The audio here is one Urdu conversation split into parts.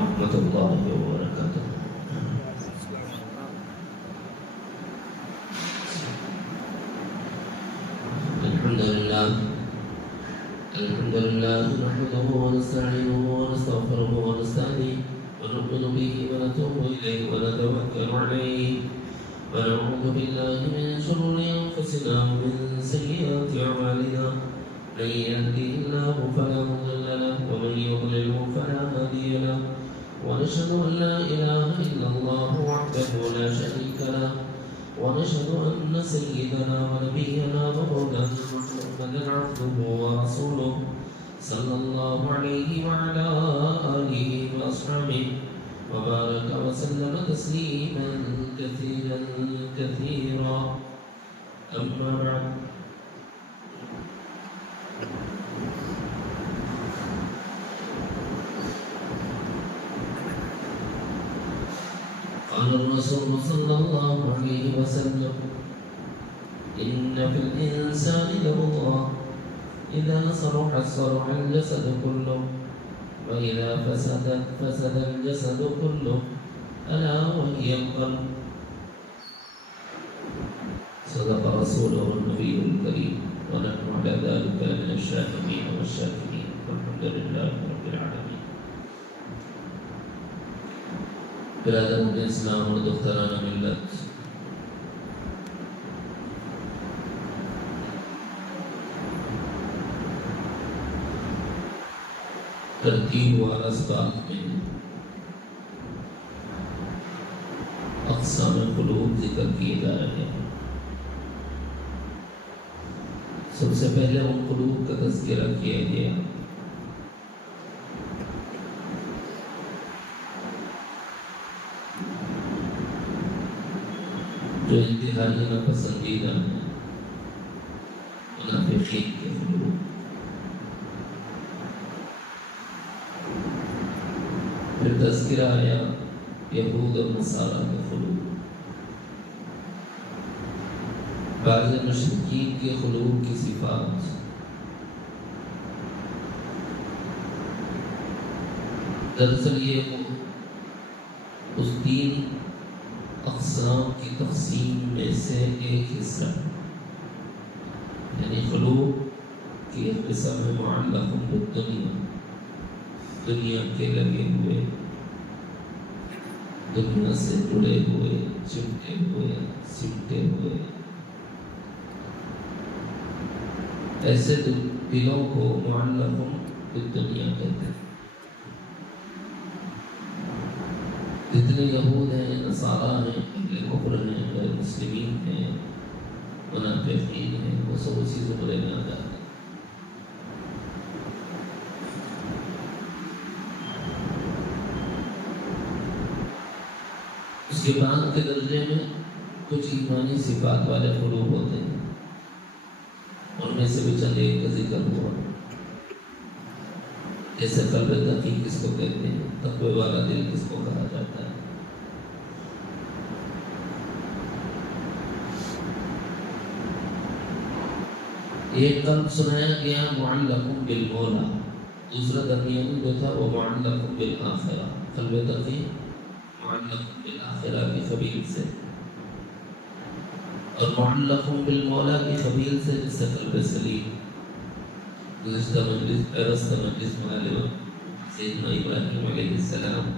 ورحمة الله وبركاته. الحمد لله نحمده ونستعينه ونستغفره ونستهديه ونؤمن به ونتوب إليه ونتوكل عليه ونعوذ بالله من شرور أنفسنا ومن سيئات أعمالنا من يهده الله فلا مضل له ومن يضلله فلا هادي له ونشهد أن لا إله إلا الله وحده لا شريك له ونشهد أن سيدنا ونبينا ومولانا محمدا عبده ورسوله صلى الله عليه وعلى آله وأصحابه وبارك وسلم تسليما كثيرا كثيرا. أما بعد، قال الرسول صلى الله عليه وسلم: إن في الإنسان لمضغة إذا صلحت صلح الجسد كله وإذا فسدت فسد الجسد كله ألا وهي القلب. صدق رسوله النبي الكريم ونحن على ذلك من الشاهدين والشاكرين والحمد لله رب العالمين. برادران اسلام اور دختران ملت، ترتیب و اسباب میں اقسام قلوب ذکر کیے جا رہے ہیں. سب سے پہلے ان قلوب کا تذکرہ کیا گیا جو انتہائی ناپسندیدہ ہیں، منافقین کے قلوب. پھر تذکرہ آیا یہود اور نصارہ کے قلوب، بعض مشرکین کے قلوب کی صفات. دراصل یہ اس تین اقسام کی تقسیم میں سے ایک حصہ، یعنی قلوب کی ایک قسم ہے معلق بالدنیا، دنیا کے لگے ہوئے، دنیا سے جڑے ہوئے، چمٹے ہوئے، سمٹے ہوئے. ایسے دلوں کو معلق بالدنیا کہتے ہیں. جتنے یہود ہیں، نصارہ ہیں، اہل کفر ہیں، غیر مسلمین ہیں، منافقین ہیں، وہ سب اسی زمرے میں آ جاتے ہیں. اس کے بعد کے درجے میں کچھ ایمانی صفات والے قلوب ہوتے ہیں. ان میں سے بھی چند ایک کا ذکر ہوا، جیسے قلب تقی کس کو کہتے ہیں، تقوی والا دل کس کو کہا جاتا ہے. ایک قلب سنایا گیا معلق بالمولا، دوسرا درمیانی جو تھا وہ معلق بالآخرہ. قلب تقی معلق بالآخرہ کی قبیل سے، اور معلق بالمولا کی قبیل سے جس سے قلب سلیم. گزشتہ مجلس میں سیدنا ابراہیم علیہ السلام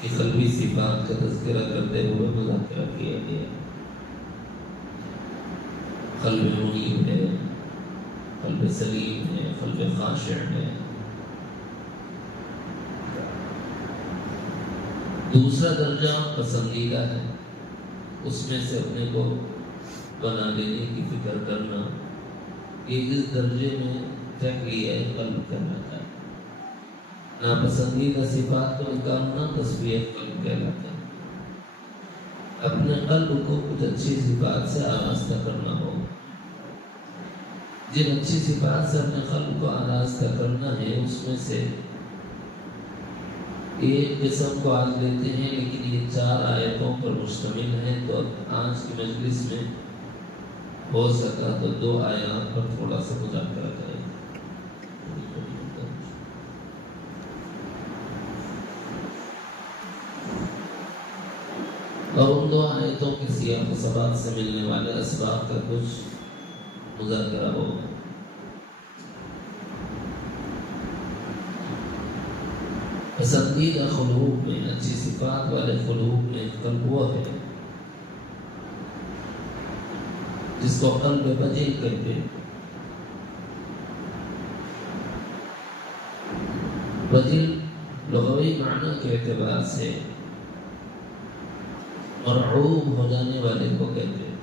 کی قلبی صفات کا تذکرہ کرتے ہوئے مذاکرہ کیا گیا. قلب منیب ہے، قلب سلیم ہے، قلب خاشع ہے. دوسرا درجہ پسندیدہ ہے، اس میں سے اپنے کو بنا لینے کی فکر کرنا، یہ اس درجے میں تحلیہ قلب کہلاتا ہے. ناپسندیدہ صفات کو نکالنا تصفیہ قلب کہلاتا ہے. اپنے قلب کو کچھ اچھی صفات سے آراستہ کرنا ہو. جن اچھی صفات سے اپنے قلب کو آراستہ کرنا ہے اس میں سے ایک قسم کو آج لیتے ہیں، لیکن یہ 4 آیتوں پر مشتمل ہے. تو آج کی مجلس میں ہو سکا تو 2 آیات پر تھوڑا سا مذاکرہ کریں. اور ان دو آیتوں کے سیاق و سباق سے ملنے والے اسباق کا کچھ مذاکرہ ہوگا۔ پسندیدہ خلوق میں، اچھی صفات والے خلوق میں قلب وہ ہے جس کو قلب بجل کہتے ہیں۔ بجل لغوی معنی کے اعتبار سے مرعوب ہو جانے والے کو کہتے ہیں۔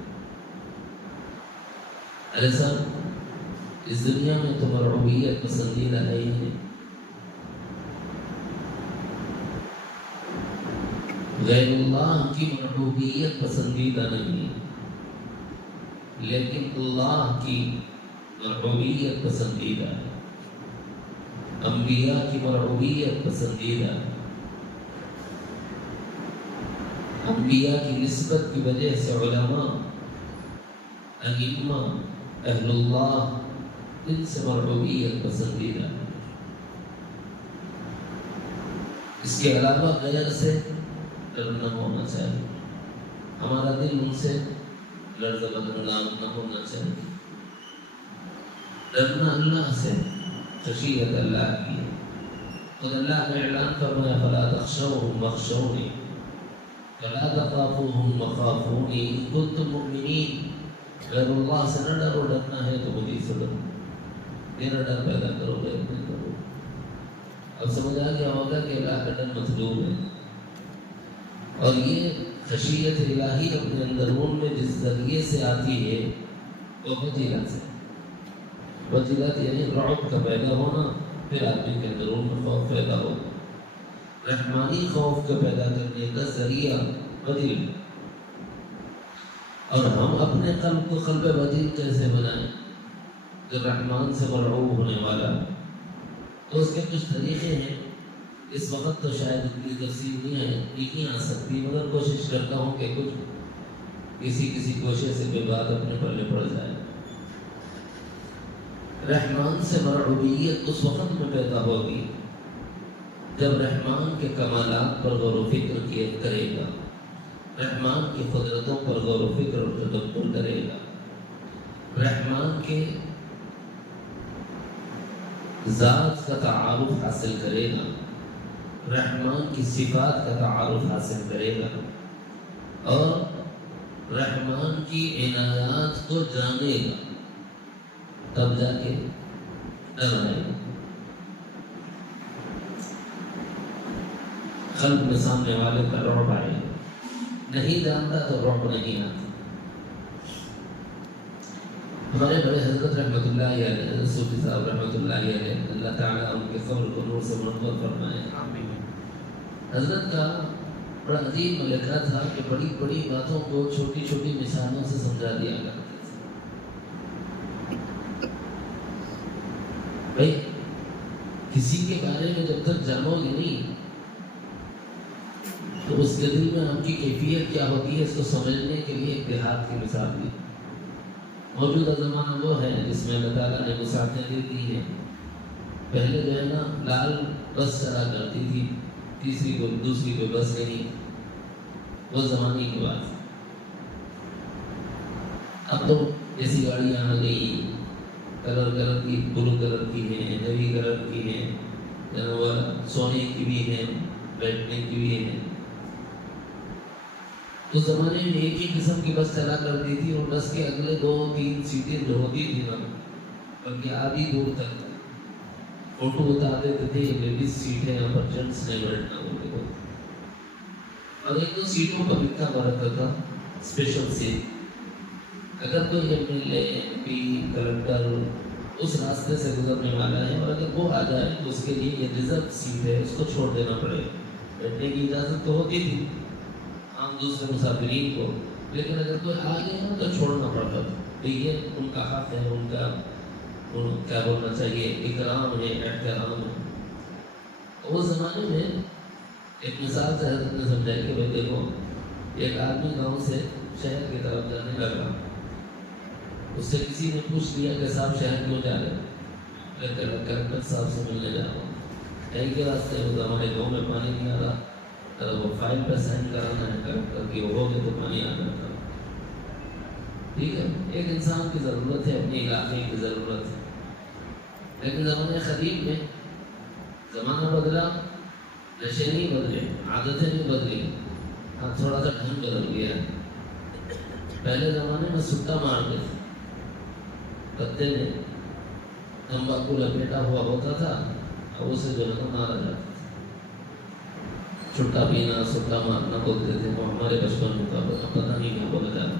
ارے صاحب، اس دنیا میں تو مرعوبیت پسندیدہ ہے ہی نہیں۔ غیر اللہ کی مرعوبیت پسندیدہ نہیں، لیکن اللہ کی مرعوبیت پسندیدہ ہے۔ انبیاء کی مرعوبیت پسندیدہ ہے۔ انبیاء کی نسبت کی وجہ سے علماء، ائمہ، اہل اللہ، ان سے مرعوبیت پسندیدہ ہے۔ اس کے علاوہ غیر سے ڈرنا ہونا چاہیے، ہمارا دل ان سے لرز بدرنام نہ ہونا چاہیے۔ ڈرنا اللہ سے، خشیت اللہ کی۔ خود اللہ نے اعلان فرمایا فلا تخشوهم واخشوني ولا تخافوهم وخافوني ان كنتم مؤمنين۔ غیر اللہ سے نہ ڈرو، ڈرنا ہے تو مجھے سے ڈرو، میرا ڈر پیدا کرو، غیر نہیں کرو۔ اب سمجھ آ گیا ہوگا کہ اللہ کا ڈر مطلوب ہے، اور یہ خشیت الہی اپنے اندرون میں جس ذریعے سے آتی ہے وہ وجیلت ہے۔ وجیلت یعنی رعب کا پیدا ہونا، پھر آدمی کے اندرون میں خوف پیدا ہوگا۔ رحمانی خوف کا پیدا کرنے کا ذریعہ وجیل۔ اور ہم اپنے قلب کو قلب وجیل کیسے بنائیں جو رحمان سے مرعوب ہونے والا؟ تو اس کے کچھ طریقے ہیں۔ اس وقت تو شاید اتنی تفصیل نہیں آ سکتی، مگر کوشش کرتا ہوں کہ کچھ کسی کوشش سے کوئی بات اپنے پلے پڑ جائے۔ رحمان سے مرعوبیت اس وقت میں پیدا ہوگی جب رحمان کے کمالات پر غور و فکر کرے گا، رحمان کی قدرتوں پر غور و فکر اور تدبر کرے گا، رحمان کے ذات کا تعارف حاصل کرے گا، رحمان کی صفات کا تعارف حاصل کرے گا، اور رحمان کی عنایات کو جانے گا، تب جا کے ڈر آئے گا۔ قلب میں سامنے والے کا رعب آئے گا، نہیں جانتا تو رعب نہیں آتا۔ ہمارے بڑے حضرت رحمۃ اللہ علیہ، حضرت صوفی صاحب رحمۃ اللہ علیہ، اللہ تعالیٰ ان کے قبر کو نور سے منور فرمائے۔ حضرت کا بڑا عظیم ملکہ تھا کہ بڑی بڑی باتوں کو چھوٹی چھوٹی مثالوں سے سمجھا دیا کرتے تھے۔ بھائی کسی کے بارے میں جب تک جانو گے نہیں تو اس کے دل میں آپ کی کیفیت کیا ہوتی ہے، اس کو سمجھنے کے لیے ایک دیہات کی مثال دی۔ موجودہ زمانہ وہ ہے جس میں اللہ تعالیٰ نے مساعدیں دے دی ہیں۔ پہلے جو ہے نا لال بس چلا کرتی تھی، تیسری کو دوسری کوئی بس نہیں، وہ زمانے کی بات۔ اب تو ایسی گاڑیاں آ گئی، کلر کی، بلو کلر کی ہیں، نیوی کلر کی ہیں، سونے کی بھی ہیں، بیٹھنے کی بھی ہیں۔ اس زمانے میں ایک ہی قسم کی بس چلا کرتی تھی، اور بس کے اگلے 2-3 سیٹیں جو ہوتی تھی نا، بلکہ آدھی دور تک فوٹو بتا دیتے تھے یہ لیڈیز سیٹ ہے، یہاں پر جینٹس نہیں بیٹھنا بولتے تھے۔ اور 1-2 سیٹوں پر لکھا ہوا رہتا تھا اسپیشل سیٹ، اگر کوئی MLA MP کلکٹر اس راستے سے گزرنے والا ہے اور اگر وہ آ جائے تو اس کے لیے یہ ریزرو سیٹ ہے، اس کو چھوڑ دینا پڑے گا۔ بیٹھنے کی اجازت تو ہوتی تھی عام دوسرے مسافرین کو، لیکن اگر کوئی آ گیا تو چھوڑنا پڑتا تھا۔ یہ ان کا حق ہے، ان کا کیا بولنا چاہیے، اکرام ہے، احترام ہے۔ اس زمانے میں ایک مثال سے حضرت نے سمجھائی کہ بھائی دیکھو، ایک آدمی گاؤں سے شہر کی طرف جانے لگا، اس سے کسی نے پوچھ لیا کہ صاحب شہر کیوں جا رہے ہیں؟ کلکٹر صاحب سے ملنے جا رہا ہوں۔ ایک کے راستے میں ہمارے گاؤں میں پانی نہیں آ رہا، اگر وہ فائل پہ سائن کرانا ہے کر کے وہ ہوگے تو پانی آ جاتا. ٹھیک ہے، ایک انسان کی ضرورت ہے، اپنے علاقے کی ضرورت ہے. لیکن زمانے قدیم میں زمانہ بدلا، نشے نہیں بدلے، عادتیں نہیں بدلی، ہاں تھوڑا سا ڈھنگ بدل گیا. پہلے زمانے میں سٹا مارتے تھے، پتے میں تمباکو لپیٹا ہوا ہوتا تھا اور اسے جو ہے مارا جاتا تھا. چھٹا پینا، سٹا مارنا بولتے تھے. وہ ہمارے بچپن میں پتہ نہیں کیا بولا جاتا.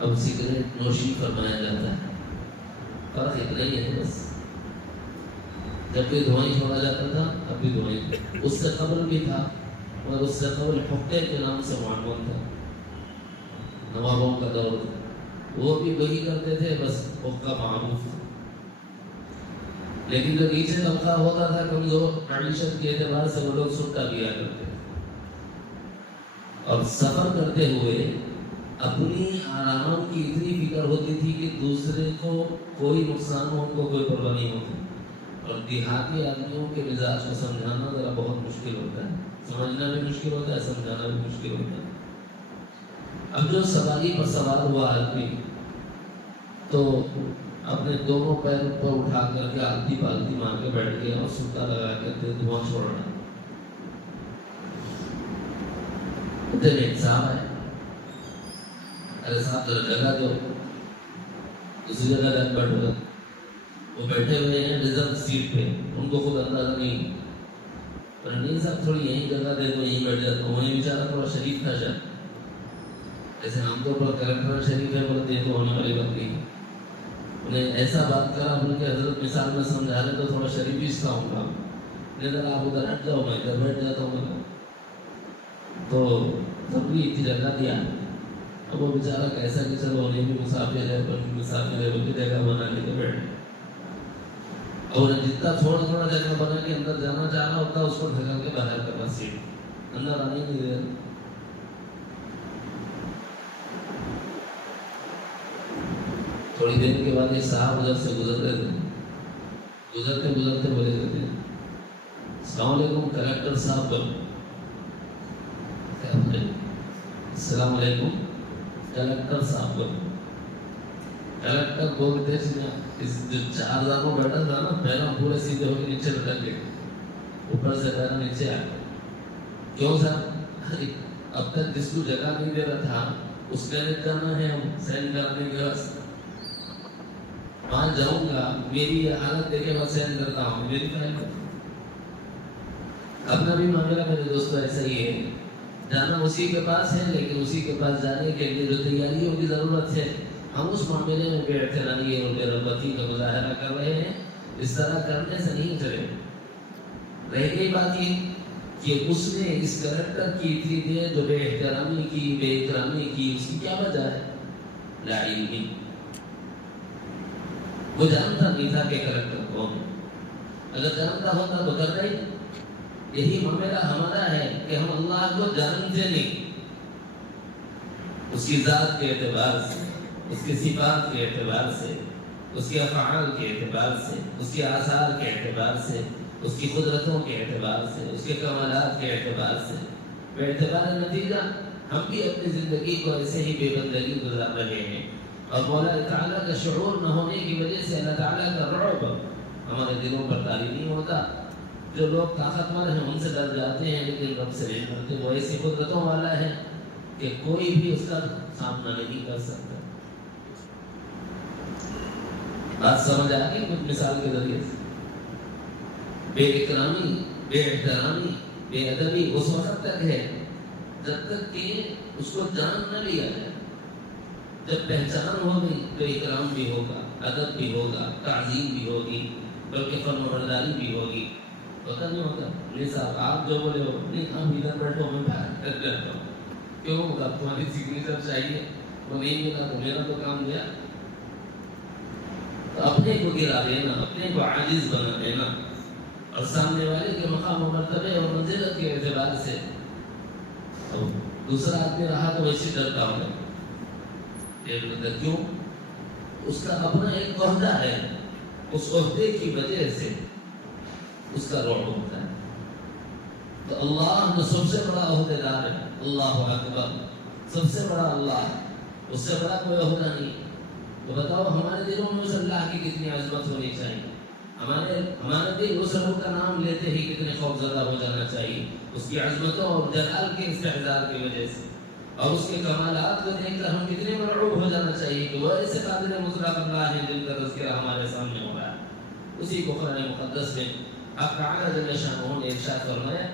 اب سگریٹ نوشی فرمایا جاتا ہے. فرق اتنا ہی ہے بس. جب بھی دھوئیں چھوڑا جاتا تھا اب بھی دھوئیں. اس سے قبل بھی تھا اور اس سے قبل حقے کے نام سے معمول تھا. نوابوں کا دور وہ بھی وہی کرتے تھے، بس حقہ معروف. لیکن جو نیچے طبقہ ہوتا تھا کمزور معیشت کے اعتبار سے وہ لوگ سٹا پیا کرتے تھے. اور سفر کرتے ہوئے اپنی آرام کی اتنی فکر ہوتی تھی کہ دوسرے کو کوئی نقصان ہو، ان کو کوئی پرواہ نہیں ہوتی. اور دیہاتی آدمیوں کے مزاج کو سمجھانا ذرا بہت مشکل ہوتا ہے. سمجھنا بھی مشکل ہوتا ہے، سمجھانا بھی مشکل ہوتا ہے. اب جو سواری پر سوار ہوا آدمی تو اپنے دونوں پیر پر اٹھا کر کے آلتی پالتی مار کے بیٹھ گیا اور سوتا لگا کے دھواں چھوڑ رہا. اتنے صاحب ہے، ارے صاحب ذرا جگہ دو، دوسری جگہ جا بیٹھو گا. وہ بیٹھے ہوئے ہیں ریزرو سیٹ پہ، ان کو خود اندازہ نہیں. پر نہیں صاحب تھوڑی یہیں جگہ دے دو، یہیں بیٹھ جاتا ہوں. وہیں بیچارہ تھوڑا شریف تھا شاید، جیسے عام طور پر کریکٹر شریف ہے بولے دے تو ہونے والی بات نہیں. انہیں ایسا بات کرا ان کے حضرت مثال میں سمجھا رہے تو تھوڑا شریف ہی سا ہوں گا. نہیں ذرا آپ ادھر ہٹ جاؤ، میں ادھر بیٹھ جاتا ہوں. تو تب بھی اتنی جگہ دیا. اب وہ بیچارہ کیسا کہ چلو انہیں بھی مسافر ہے، پر مسافر ہے وہ بھی جگہ بنا لے کے بیٹھے. اور جتنا تھوڑا تھوڑا جگہ بنا کے اندر جانا چاہ رہا ہوتا اس کو دھکا کے باہر کرنا سیٹ، اندر آنے نہیں دے. تھوڑی دیر کے بعد ایک صاحب ادھر سے گزر رہے تھے. گزرتے گزرتے بولے کرتے ہیں السلام علیکم کلیکٹر صاحب. السلام علیکم کلیکٹر صاحب. کلیکٹر بولتے جو 4 دانوں بیٹھا تھا نا، پہلا پورے سیدھے ہو کے نیچے رکھ کے اوپر سے پہلا نیچے آیا. کیوں صاحب؟ اب تک جس کو جگہ نہیں دے رہا تھا اس نے جانا ہے، ہم سین کرانے کے راستہ وہاں جاؤں گا. میری یہ حالت دیکھے میں سین کرتا ہوں، میری فائل اپنا بھی معاملہ میرے دوستوں ایسا ہی ہے. جانا اسی کے پاس ہے، لیکن اسی کے پاس جانے کے لیے جو تیاریوں کی ضرورت ہے ہم اس معاملے میں بے احترامی اور بے رغبتی کا مظاہرہ کر رہے ہیں. اس طرح کرنے سے نہیں چلے. رہ گئی بات یہ کہ اس نے اس کریکٹر کی اتنی دیر جو بے احترامی کی، بے احترامی کی، اس کی کیا وجہ ہے؟ لا علمی. وہ جانتا نہیں تھا کہ کریکٹر کون. اگر جانتا ہوتا تو کرتا ہی. یہی معاملہ ہمارا ہے کہ ہم اللہ کو جانتے نہیں. اس کی ذات کے اعتبار سے، اس کی صفات کے اعتبار سے، اس کے افعال کے اعتبار سے، اس کے آثار کے اعتبار سے، اس کی قدرتوں کے اعتبار سے، اس کے کمالات کے اعتبار سے، بے اعتبار نتیجہ ہم بھی اپنی زندگی کو ایسے ہی بے بندگی گزار رہے ہیں. اور مولا تعالیٰ کا شعور نہ ہونے کی وجہ سے اللہ تعالیٰ کا رعب ہمارے دلوں پر طاری نہیں ہوتا. جو لوگ طاقتور ہیں ان سے ڈر جاتے ہیں، لیکن رب سے نہیں ڈرتے. وہ ایسی قدرتوں والا ہے کہ کوئی بھی اس کا سامنا نہیں کر سکتا. بات سمجھ آ گئی کچھ مثال کے ذریعے سے؟ بے اکرامی، بے احترامی، بے ادبی اس وقت تک ہے جب تک کہ اس کو جان نہ لیا جائے. جب پہچان ہو گئی تو اکرام بھی ہوگا، ادب بھی ہوگا، تعظیم بھی ہوگی، بلکہ فرم برداری بھی ہوگی. پتہ نہیں ہوگا نہیں صاحب آپ جو بولے ہو نہیں ہم ادھر بیٹھو میں باہر کر لیتا ہوں. کیوں ہوگا؟ تمہاری سگنیچر چاہیے، وہ نہیں ملا تو میرا تو کام گیا. تو اپنے کو گرا دینا، اپنے کو عاجز بنا دینا، اور سامنے والے کے مقام و مرتبے اور منزلت کے اعتبار سے دوسرا آدمی رہا تو ویسے ڈرتا ہوگا. کیوں؟ اس کا اپنا ایک عہدہ ہے، اس عہدے کی وجہ سے اس کا رعب ہوتا ہے. تو اللہ جو سب سے بڑا عہدیدار ہے، اللہ اکبر، سب سے بڑا اللہ، اس سے بڑا کوئی عہدہ نہیں۔ تو بتاؤ ہمارے دلوں میں اس اللہ کی کتنی عظمت ہونی چاہیے، ہمارے دل اس رب کا نام لیتے ہی کتنے خوف زدہ ہو جانا چاہیے، اس کی عظمتوں اور جلال کے استحضار کی وجہ سے، اور اس کے کمالات کو دیکھ کر ہم کتنے مرعوب ہو جانا چاہیے کہ وہ ایسے قادر مطلق اللہ ہے جن کا تذکرہ ہمارے سامنے ہو رہا ہے۔ اسی کو قرآن مقدس میں حق تعالی جل شانہ نے ارشاد فرمایا،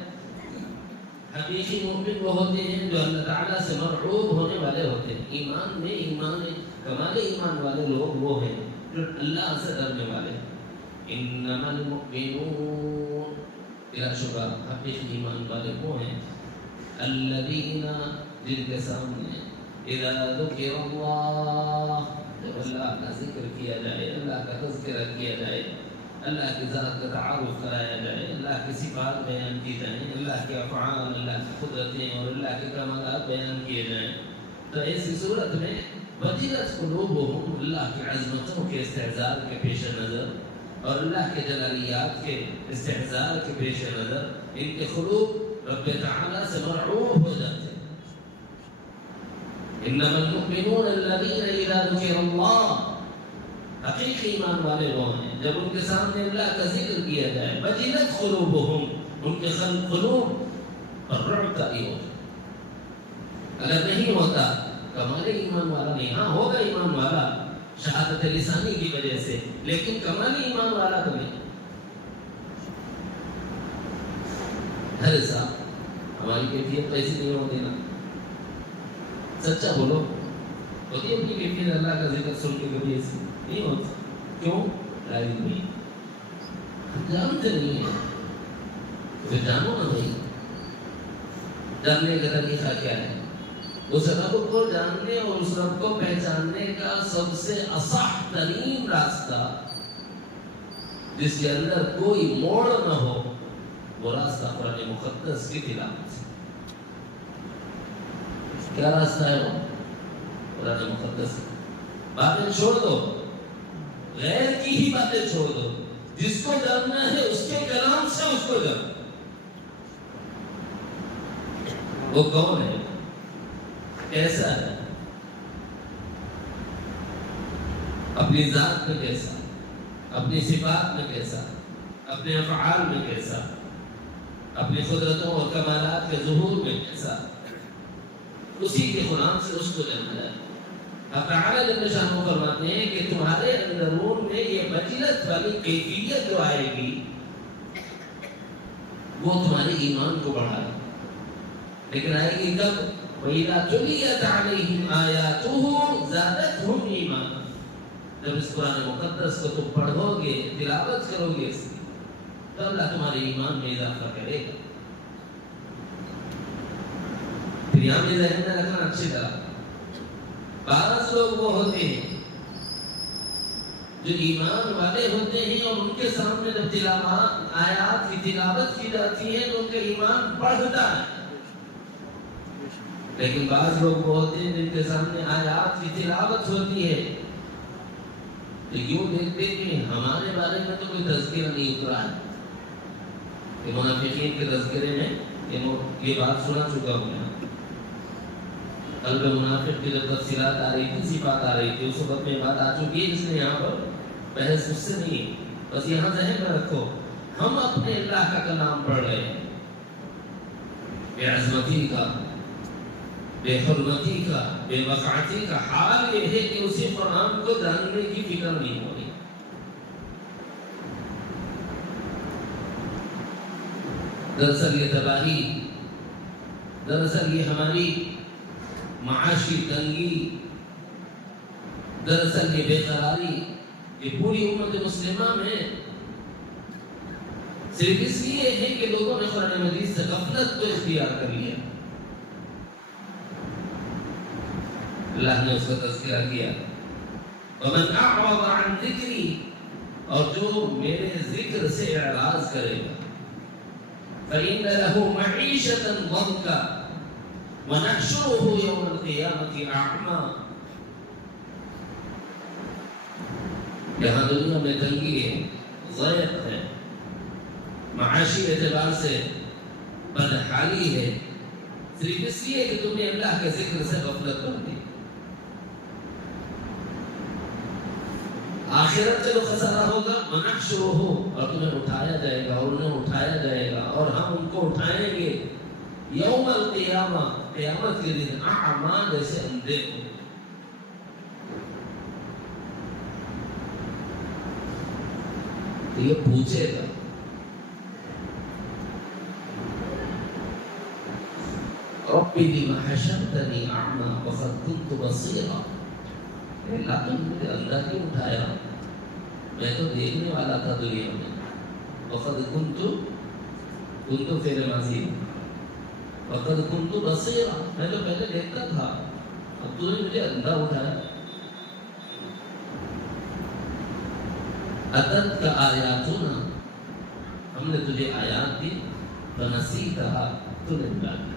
حقیقی مومن وہ ہوتے ہیں جو اللہ تعالیٰ سے مرعوب ہونے والے ہوتے ہیں۔ ایمان کمال ایمان والے لوگ وہ ہیں جو اللہ سے ڈرنے والے ہیں۔ انما المؤمنون، بلا شبہ حقیقی ایمان والے وہ ہیں الذین، جن کے سامنے اذا ذکر اللہ، جب اللہ کا ذکر کیا جائے، اللہ کا تذکرہ کیا جائے، اللہ کی ذات کا تعارف کرایا جائے، اللہ کی صفات بیان کی جائیں، اللہ کے افعال، اللہ کی قدرتیں اور اللہ کے کمالات بیان کیے جائیں، تو ایسی صورت میں وجلت قلوبہم، اللہ کی عظمتوں کے استحضار کے پیش نظر اور اللہ کے جلالیات کے استحضار کے پیش نظر ان کے قلوب رب تعالیٰ سے مرعوب ہو جاتے ہیں۔ انما المؤمنون الذین اذا ذکر اللہ، حقیقی ایمان والے وہ ہیں جب ان کے سامنے اللہ کا ذکر کیا جائے، وجلت قلوبہم، ان کے قلوب پر رعب طاری ہو۔ اگر نہیں ہوتا کمال ایمان والا نہیں، ہاں ہوگا ایمان والا شہادت لسانی کی وجہ سے، لیکن کمال ایمان والا تو نہیں۔ ہر صاحب ہماری کیفیت ایسی نہیں ہوتی نا، سچا بولو، ہوتی اپنی کیفیت اللہ کا ذکر سن کے کبھی ایسی نہیں ہوتا، کیوں؟ لازم نہیں، جانتے نہیں ہیں، تو جانو نا بھائی، جاننے کا طریقہ کیا ہے؟ اس رب کو جاننے اور اس رب کو پہچاننے کا سب سے اصح ترین راستہ، جس کے اندر کوئی موڑ نہ ہو، وہ راستہ قرآن مقدس کی تلاوت۔ کیا راستہ ہے وہ؟ قرآن مقدس۔ باتیں چھوڑ دو، غیر کی ہی باتیں چھوڑ دو، جس کو جاننا ہے اس کے کلام سے اس کو جاننا۔ وہ کون ہے؟ کیسا ہے؟ اپنی ذات میں کیسا، اپنی صفات میں کیسا، اپنے افعال میں کیسا، اپنی قدرتوں اور کمالات کے ظہور میں کیسا، اسی کے قرآن سے اس کو جاننا ہے۔ اب تعالیٰ جل شانہ فرماتے ہیں کہ تمہارے اندرون میں یہ وجلت والی کیفیت جو آئے گی وہ تمہارے ایمان کو بڑھائے، لیکن آئے گی کب؟ وَإِذَا تُلِيَتْ عَلَيْهِمْ آيَاتُهُ زَادَتْهُمْ ایمانا، جب اس قرآن مقدس کو تم پڑھو گے، تلاوت کرو گے اس کی، تو اللہ تمہارے ایمان میں اضافہ کرے گا۔ پھر یہاں بھی ذہن میں رکھنا اچھی طرح، بعض لوگ وہ ہوتے ہیں جو ایمان والے ہوتے ہیں اور ان کے سامنے جب آیات کی تلاوت کی جاتی ہے تو ان کا ایمان بڑھتا ہے، لیکن بعض لوگ وہ ہوتے ہیں جن کے سامنے آیات کی تلاوت ہوتی ہے تو یوں دیکھتے کہ ہمارے بارے میں تو کوئی تذکرہ نہیں اترا ہے، کہ منافقین کے تذکرے میں یہ بات سنا چکا ہوں میں۔ قلب منافق کی جب تفصیلات آ رہی تھی، صفات آ رہی تھی، اس وقت میں بات آ چکی ہے، اس لیے یہاں پر بحث اس سے نہیں، بس یہاں ذہن میں رکھو ہم اپنے اللہ کا کلام پڑھ رہے ہیں، بے عظمتی کا، بے حرمتی کا، بے وقعتی کا، حال یہ ہے کہ اسی قرآن کو جاننے کی فکر نہیں ہو رہی۔ دراصل یہ تباہی، دراصل یہ ہماری معاشی تنگی، دراصل یہ بے قراری، یہ پوری امت مسلمہ میں صرف اس لیے ہے کہ لوگوں نے قرآن مجید سے غفلت کو اختیار کر لیا۔ اللہ نے اس کا تذکرہ کیا، وَمَنْ أَعْرَضَ عَنْ ذِكْرِي، اور جو میرے ذکر سے اعراض کرے گا، فَإِنَّ لَهُ مَعِيشَةً ضَنْكًا وَنَحْشُرُهُ يَوْمَ الْقِيَامَةِ أَعْمَى۔ یہاں دنیا میں تنگی ہے، ضیق ہے، معاشی اعتبار سے بد خالی ہے صرف اس لیے کہ تم نے اللہ کے ذکر سے غفلت کر دی. آخرت سے جو خسارہ ہوگا ونحشرہ، اور تمہیں اٹھایا جائے گا اور انہیں اٹھایا جائے گا اور ہم ان کو اٹھائیں گے یوم القیامہ، قیامت کے دن اعمى جیسے اندھے ہو. تو یہ پوچھے گا رب لم حشرتنی اعمى وقد كنت بصيرا، اللہ تم مجھے اندھا کیوں اٹھایا، میں تو دیکھنے والا تھا دنیا میں. وقد كنت فعل ماضی، وقد كنت بصيرا، میں تو پہلے دیکھتا تھا، اب تو نے مجھے اندھا اٹھایا. اتتک آیاتنا، ہم نے تجھے آیات دی، فنسیتها، تو نے بھلا دیا.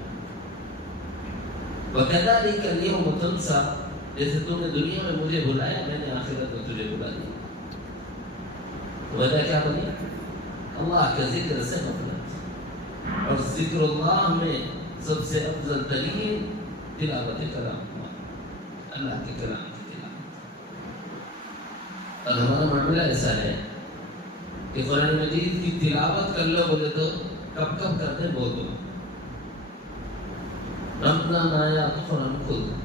وَكَذَلِكَ الْيَوْمَ تُنسَى، جیسے تم نے دنیا میں مجھے بلایا میں نے آخرت میں تجھے بلا دیا. وجہ کیا بنی؟ اللہ کے ذکر سے غفلت. اور ذکر اللہ میں سب سے افضل ترین تلاوت کلام، اللہ کے کلام کی تلاوت. اور ہمارا معاملہ ایسا ہے کہ قرآن مجید کی تلاوت کر لو بولے تو کب کب کرتے بول دو. رمضان آیا تو قرآن کھول دو.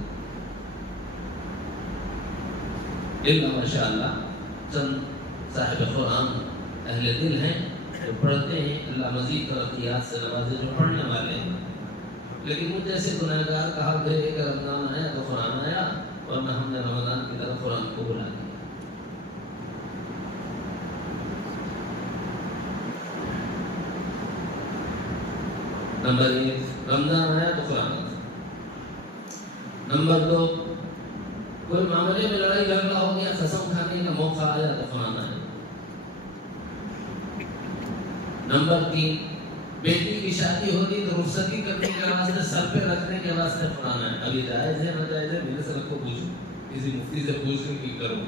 اللہ ماشاء اللہ چند صاحب قرآن اہل دل ہیں جو پڑھتے ہیں، اللہ مزید ترقیات سے نوازے جو پڑھنے والے ہیں. لیکن مجھ جیسے گنہگار کہا گئے کہ رمضان آیا تو قرآن آیا، ورنہ ہم نے رمضان کی طرف قرآن کو بلا دیا. نمبر 1 رمضان آیا تو قرآن آیا. نمبر 2 کوئی معاملے میں لڑائی جھگڑا ہو گیا، قسم کھانے کا موقع آیا تو قرآن آیا. نمبر 3 بیٹی کی شادی ہوگی تو رخصتی کرنے کے واسطے سر پہ رکھنے کے واسطے قرآن آیا. ابھی جائز ہے نہ جائز ہے میرے سے رکھو، پوچھو کسی مفتی سے پوچھ کے کی کرو.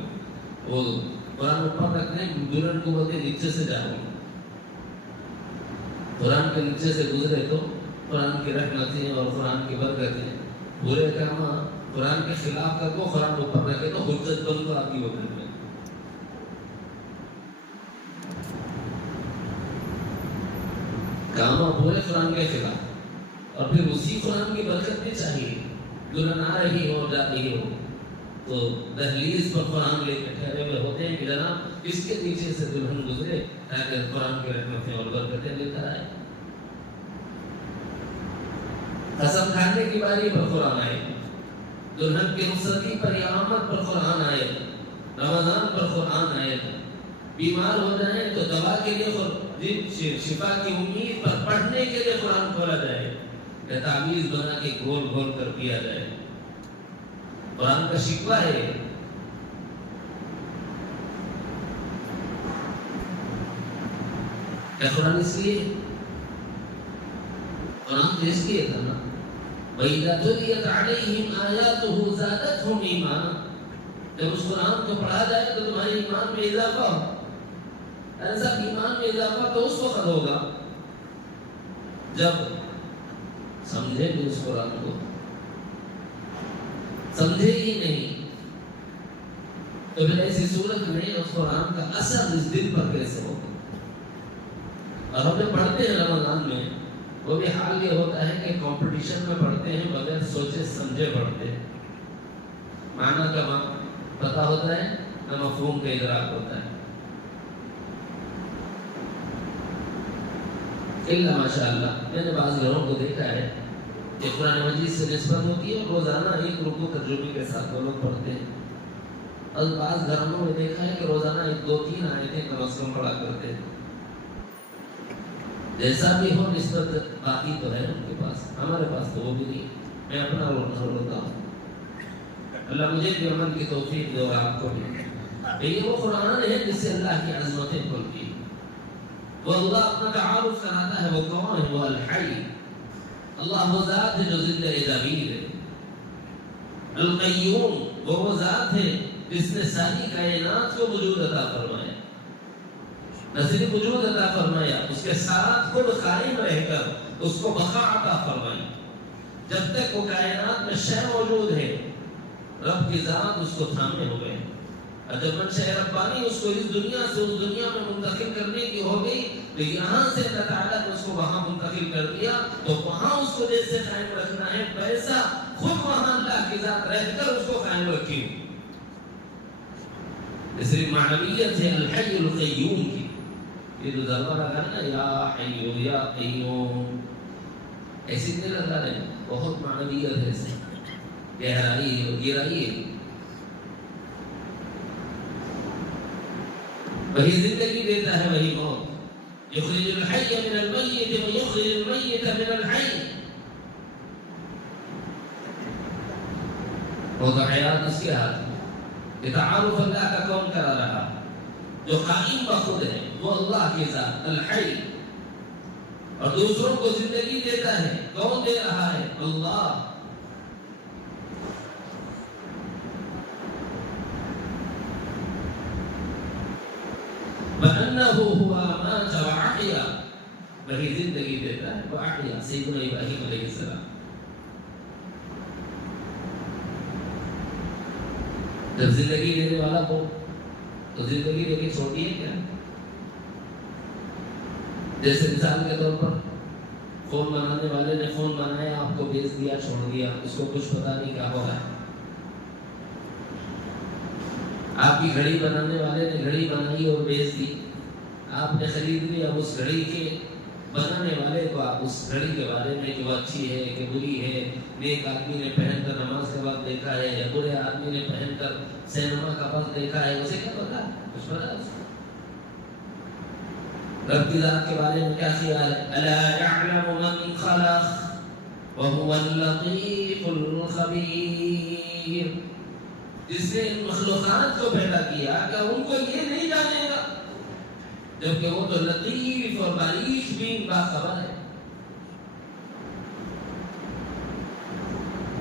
وہ قرآن اوپر رکھنے دلہن کو بولتے نیچے سے جاؤ، قرآن کے نیچے سے گزرے تو قرآن کی رحمتیں اور قرآن کی برکتیں. برے کام قرآن کے خلاف کر کو قرآن اوپر رکھے تو حجت بن تو آپ کی وقت میں. کام پورے قرآن کے خلاف، اور پھر اسی قرآن کی برکت بھی چاہیے. دلہن آ رہی ہو جا رہی ہو تو دہلیز پر قرآن لے کے ٹھہرے ہوئے ہوتے ہیں کہ جناب اس کے نیچے سے دلہن گزرے تاکہ قرآن کی رحمتیں اور برکتیں لے کر آئے. قسم کھانے کی باری پر قرآن آئے، دلہن کی رخصتی پر امامت پر قرآن آئے، رمضان پر قرآن آئے. بیمار ہو جائیں تو دوا کے لیے شفا کی امید پر پڑھنے کے لیے قرآن کھولا جائے یا تعویذ بنا کے گول گول کر دیا جائے. قرآن کا شکوہ ہے. کیا قرآن اس لیے قرآن تو اس لیے تھا نا وَإِذَا تُلِيَتْ عَلَيْهِمْ آيَاتُهُ زَادَتْهُمْ ایمانا. جب اس قرآن کو پڑھا جائے تو تمہارے ایمان میں اضافہ ہو. ایسا ایمان میں اضافہ تو اس وقت ہوگا جب سمجھے بھی اس قرآن کو. سمجھے ہی نہیں تو پھر ایسی صورت میں اس قرآن کا اثر اس دل پر کیسے ہوگا. اور ہم جو پڑھتے ہیں رمضان میں وہ بھی حال یہ ہوتا ہے کہ کمپٹیشن میں پڑھتے ہیں، بغیر سوچے سمجھے پڑھتے ہیں. معنی کا پتہ ہوتا ہے نہ مفہوم کا ادراک ہوتا ہے. اللہ ماشاء اللہ میں نے بعض گھروں کو دیکھا ہے کہ قرآن مجید سے نسبت ہوتی ہے اور روزانہ ایک رکوع ترجمے کے ساتھ وہ لوگ پڑھتے ہیں. اور بعض گھروں میں دیکھا ہے کہ روزانہ 2-3 آیتیں کم از کم پڑھا کرتے ہیں. جیسا بھی ہو نسبت باقی تو ہے ان کے پاس، ہمارے پاس تو وہ بھی نہیں. میں اپنا روتا ہوں. اللہ مجھے بھی عمل کی توفیق دے اور آپ کو بھی. یہ وہ قرآن ہے جس سے اللہ کی عظمتیں کھلتی ہیں. وہ اللہ اپنا تعارف کراتا ہے وہ کون ہے، وہ الحی. اللہ وہ ذات ہے جو زندہ جاوید ہے. القیوم وہ ذات ہے جس نے ساری کائنات کو وجود عطا فرمایا. نہ صرف وجود عطا فرمایا، اس کے ساتھ خود قائم رہ کر اس کو بقا عطا فرمائی. جب تک وہ کائنات میں شے موجود ہے رب کی ذات اس کو تھامے ہوئے. اور جب منشأ ربانی اس کو اس دنیا سے اس دنیا میں منتقل کرنے کی ہو گئی تو یہاں سے اللہ تعالیٰ نے اس کو وہاں منتقل کر دیا. تو وہاں اس کو جیسے قائم رکھنا ہے پیسہ خود وہاں اللہ کی ذات رہ کر اس کو قائم رکھی. اس لیے معنویت ہے الحی القیوم کی. یہ جو ضرور لگا نا یا حیو یا قیوم ایسی نہیں لگا رہے بہت معنویت ہے. اسے گہرائی اور گہرائی ہے. وہی زندگی دیتا ہے وہی موت. یخرج الحی من المیت ویخرج المیت من الحی. وہ تو حیات اس کے ہاتھ میں. یہ تعارف اللہ کا کون کرا رہا؟ جو قائم بخود ہے وہ اللہ کی ذات الحی. اور دوسروں کو زندگی دیتا ہے کون دے رہا ہے؟ اللہ. وَأَنَّهُ هُوَ مَاتَ وَأَحْيَا. وہی زندگی دیتا ہے وَأَحْيَا. سیدنا ابراہیم علیہ السلام جب زندگی دینے والا ہو تو زندگی دے کے چھوڑی ہے کیا؟ جیسے مثال کے طور پر فون بنانے والے نے فون بنایا آپ کو بیچ دیا چھوڑ دیا. اس کو کچھ پتا نہیں کیا ہو رہا ہے. آپ کی گھڑی بنانے والے نے گھڑی بنائی اور بیچ دی. آپ نے خرید لی. اب اس گھڑی کے بنانے والے کو آپ اس گھڑی کے بارے میں کہ وہ اچھی ہے کہ بری ہے, نیک آدمی نے پہن کر نماز کے وقت دیکھا ہے یا برے آدمی نے پہن کر سینما کا وقت دیکھا ہے, اسے کیا پتا؟ کچھ پتا اس کو؟ رب کی ذات کے بارے میں کیا خیال ہے؟ الا یعلم من خلق وهو اللطیف الخبیر. جس نے ان مخلوقات کو پیدا کیا کیا ان کو یہ نہیں جانے گا جبکہ وہ تو لطیف اور باریک بھی باخبر ہے.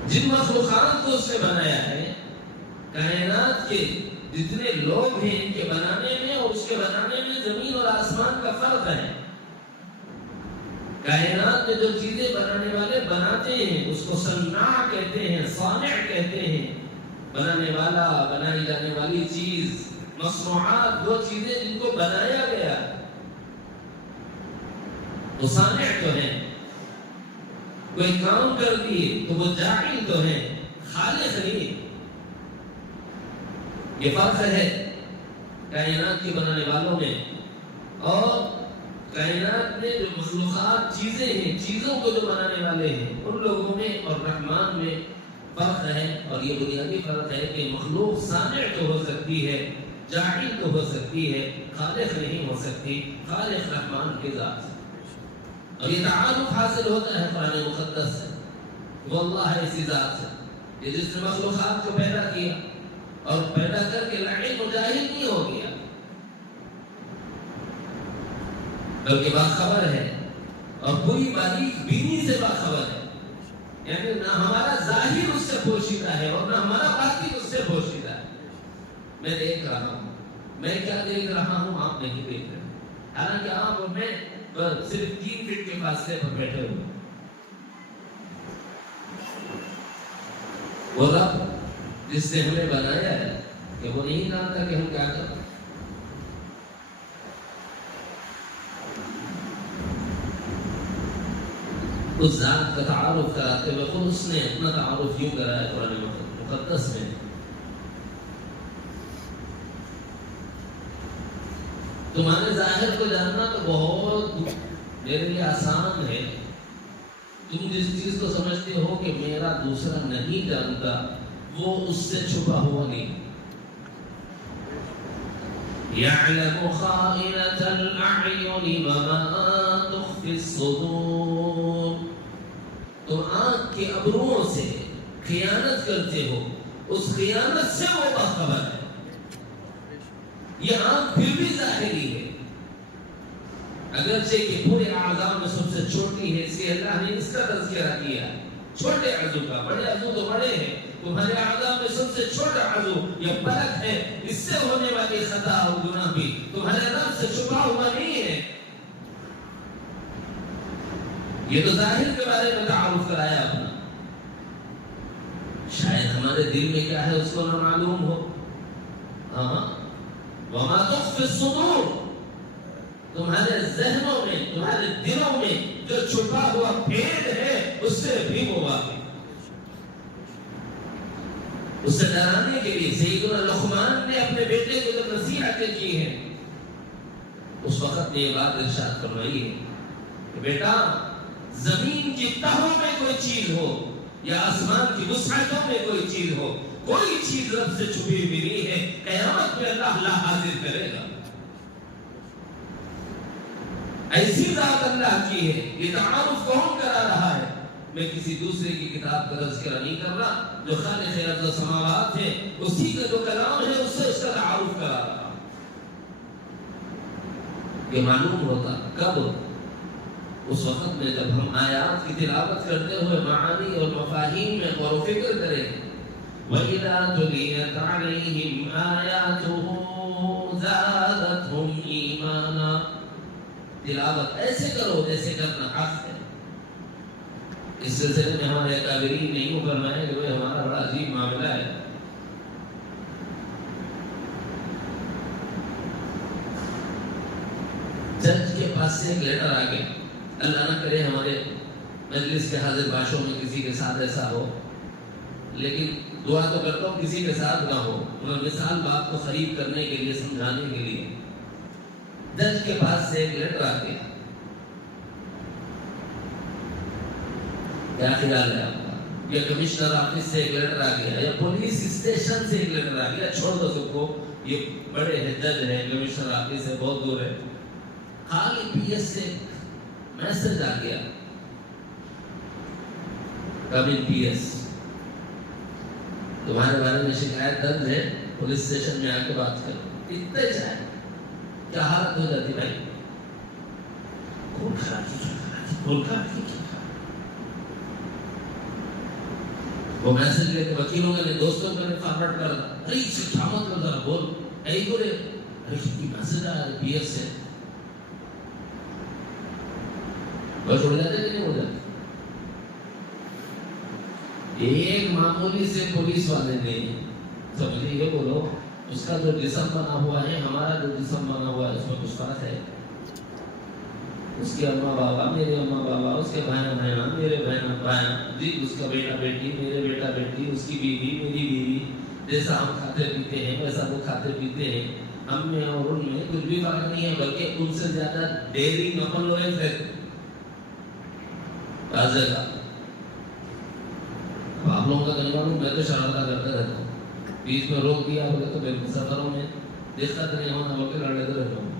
جن مخلوقات کو اس نے بنایا ہے کائنات کے جتنے لوگ ہیں ان کے بنانے میں اور اس کے بنانے میں زمین اور آسمان کا فرق ہے. کائنات میں جو چیزیں بنانے والے بناتے ہیں اس کو صناع کہتے ہیں, صانع کہتے ہیں. بنانے والا, بنائی جانے والی چیز, مصنوعات وہ چیزیں جن کو بنایا گیا وہ صانع تو ہیں. کوئی کام کر دیے تو وہ جاعل تو ہیں, خالق نہیں. یہ فرق ہے کائنات کے بنانے والوں میں اور کائنات میں جو مخلوقات چیزیں ہیں, چیزوں کو جو بنانے والے ہیں ان لوگوں میں اور رحمان میں فرق ہے. اور یہ بنیادی فرق ہے کہ مخلوق صانع تو ہو سکتی ہے, جاعل تو ہو سکتی ہے, خالق نہیں ہو سکتی. خالق رحمان کی ذات ہے. اور یہ تعارف حاصل ہوتا ہے قرآن مقدس سے. وہ اللہ ہے اسی ذات سے یہ جس نے مخلوقات کو پیدا کیا اور پیدا کر کے لعین و جاہل نہیں ہو گیا بلکہ باخبر ہے اور پوری باریک بینی سے باخبر ہے. یعنی نہ ہمارا ظاہر اس سے پوشیدہ ہے اور نہ ہمارا باطن اس سے پوشیدہ ہے. میں دیکھ رہا ہوں, میں کیا دیکھ رہا ہوں آپ نہیں دیکھ رہے, حالانکہ آپ اور میں صرف 3 فٹ کے فاصلے پر بیٹھے ہوئے. وہ رب جس نے ہمیں بنایا ہے کہ وہ نہیں جانتا کہ ہم کیا کریں. اس ذات کا تعارف کراتے ہوئے خود اس نے اپنا تعارف یوں کرایا قرآن مقدس میں. تمہارے ظاہر کو جاننا تو بہت میرے لیے آسان ہے. تم جس چیز کو سمجھتے ہو کہ میرا دوسرا نہیں جانتا وہ اس سے چھپا ہوا نہیں. يَعْلَمُ خَائِنَةَ الْأَعْيُنِ وَمَا تُخْفِي الصُّدُورُ. تم آنکھ کے ابروؤں سے خیانت کرتے ہو, اس خیانت سے وہ باخبر ہے. یہ آنکھ پھر بھی ظاہری ہے اگرچہ کہ پورے اعضاء میں سب سے چھوٹی ہے, اس لیے اللہ نے اس کا تذکرہ کیا. چھوٹے عضو کا, بڑے عضو تو بڑے ہیں, تمہارے اعضاء میں سب سے چھوٹا عضو یہ پلک ہے. اس سے ہونے والی خطا اور گناہ بھی تمہارے رب سے چھپا ہوا نہیں ہے. یہ تو ظاہر کے بارے میں تعارف کرایا اپنا، شاید ہمارے دل میں کیا ہے اس کو نہ معلوم ہو۔ ہاں، وما تخفی الصدور، تمہارے ذہنوں میں، تمہارے دلوں میں جو چھپا ہوا بھید ہے اس سے بھی وہ واقف، اس سے ڈرانے کے لیے سیدنا لقمان نے اپنے بیٹے کو جب نصیحتیں کی ہیں اس وقت نے یہ بات ارشاد فرمائی ہے کہ بیٹا، زمین کی تہوں میں کوئی چیز ہو یا آسمان کی وسعتوں میں کوئی چیز ہو، کوئی چیز رب سے چھپی ہوئی نہیں ہے، قیامت میں اللہ حاضر کرے گا۔ ایسی ذات اللہ کی ہے، یہ تعارف کون کرا رہا ہے؟ میں کسی دوسرے کی کتاب کا تذکرہ نہیں کر رہا، جو خالق ارض و سماوات ہے اسی کا جو کلام ہے اس سے اس کا تعارف کرا رہا۔ یہ معلوم ہوتا کب؟ اس وقت میں جب ہم آیات کی تلاوت کرتے ہوئے معانی اور مفاہیم میں غور و فکر کریں۔ وَإِذَا تُلِيَتْ عَلَيْهِمْ آيَاتُهُ زَادَتْهُمْ إِيمَانًا، تلاوت ایسے کرو جیسے کرنا حق ہے۔ اس سلسلے میں ہمارے اکابرین نے یوں فرمایا کہ وہ ہمارا بڑا عجیب معاملہ ہے۔ جج کے پاس سے ایک لیٹر آ گیا، اللہ نہ کرے ہمارے مجلس کے حاضر باشوں میں کسی کے ساتھ ایسا ہو، لیکن دعا تو کرتا ہوں کسی کے ساتھ نہ ہو، مگر مثال بات کو قریب کرنے کے لیے، سمجھانے کے لیے۔ جج کے پاس سے ایک لیٹر آ گیا، کیا خیال ہے آپ کا؟ یا کمشنر آفس سے ایک لیٹر آ گیا، یا پولیس اسٹیشن سے ایک لیٹر آ گیا، چھوڑ دو سب کو، یہ بڑے ہیں، جج ہے، کمشنر آفس ہے، بہت دور ہے۔ خالی پی ایس سے میسج آ گیا، کم ان پی ایس، تمہارے بارے میں شکایت درج ہے، پولیس اسٹیشن میں آ کے بات کرو۔ اتنا ہی چاہے کیا حالت ہو جاتی بھائی؟ وہ میسج لے کے وکیلوں نے دوستوں نے فارورڈ کر دیا، ارے اسے تھامت کر ذرا بول، اے بولے ارے کتنی میسج آ رہا ہے پی ایس سے، بس اڑ جاتے کہ نہیں اڑ جاتے؟ ایک معمولی سے پولیس والے نے سمجھے، یہ بولو اس کا جو جسم بنا ہوا ہے، ہمارا جو جسم بنا ہوا ہے، اس میں کچھ فرق ہے؟ اس کے اماں بابا میرے اماں بابا، اس کے بھائی بہن میرے بہن بھائی، جی اس کا بیٹا بیٹی میرے بیٹا بیٹی، اس کی بیوی میری بیوی، جیسا ہم کھاتے پیتے ہیں ویسا وہ کھاتے پیتے ہیں، ہم میں اور ان میں کچھ بھی فرق نہیں ہے، بلکہ ان سے زیادہ ڈیرنگ اپن لوگ ہیں۔ پھر آپ لوگوں کا تجربہ، میں تو شرارتہ کرتا رہتا ہوں، بیچ میں روک دیا بولے تو میرے سفروں میں دیکھتا تو نہیں ہونا بول کے لڑ لیتے رہتا ہوں۔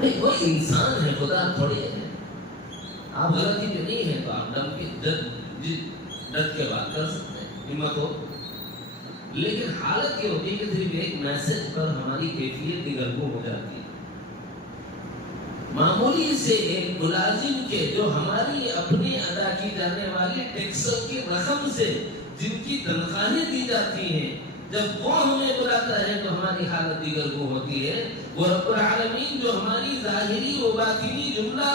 نہیں، وہ انسان ہے، خدا تھوڑی ہے۔ آپ غلطی پہ نہیں ہے تو آپ ڈٹ کے بات کر سکتے ہیں، ہمت ہو، لیکن حالت یہ ہوتی ہے کہ صرف ایک میسج پر ہماری کیفیت نگرگوں ہو جاتی ہے۔ معمولی سے ایک ملازم کے جو ہماری اپنی ادا کی جانے والی ٹیکسوں کی رقم سے جن کی تنخواہیں دی جاتی ہیں، جب وہ ہمیں بلاتا ہے تو ہماری حالت دیگر کو ہوتی ہے۔ وہ رب العالمین جو ہماری ظاہری و باطنی جملہ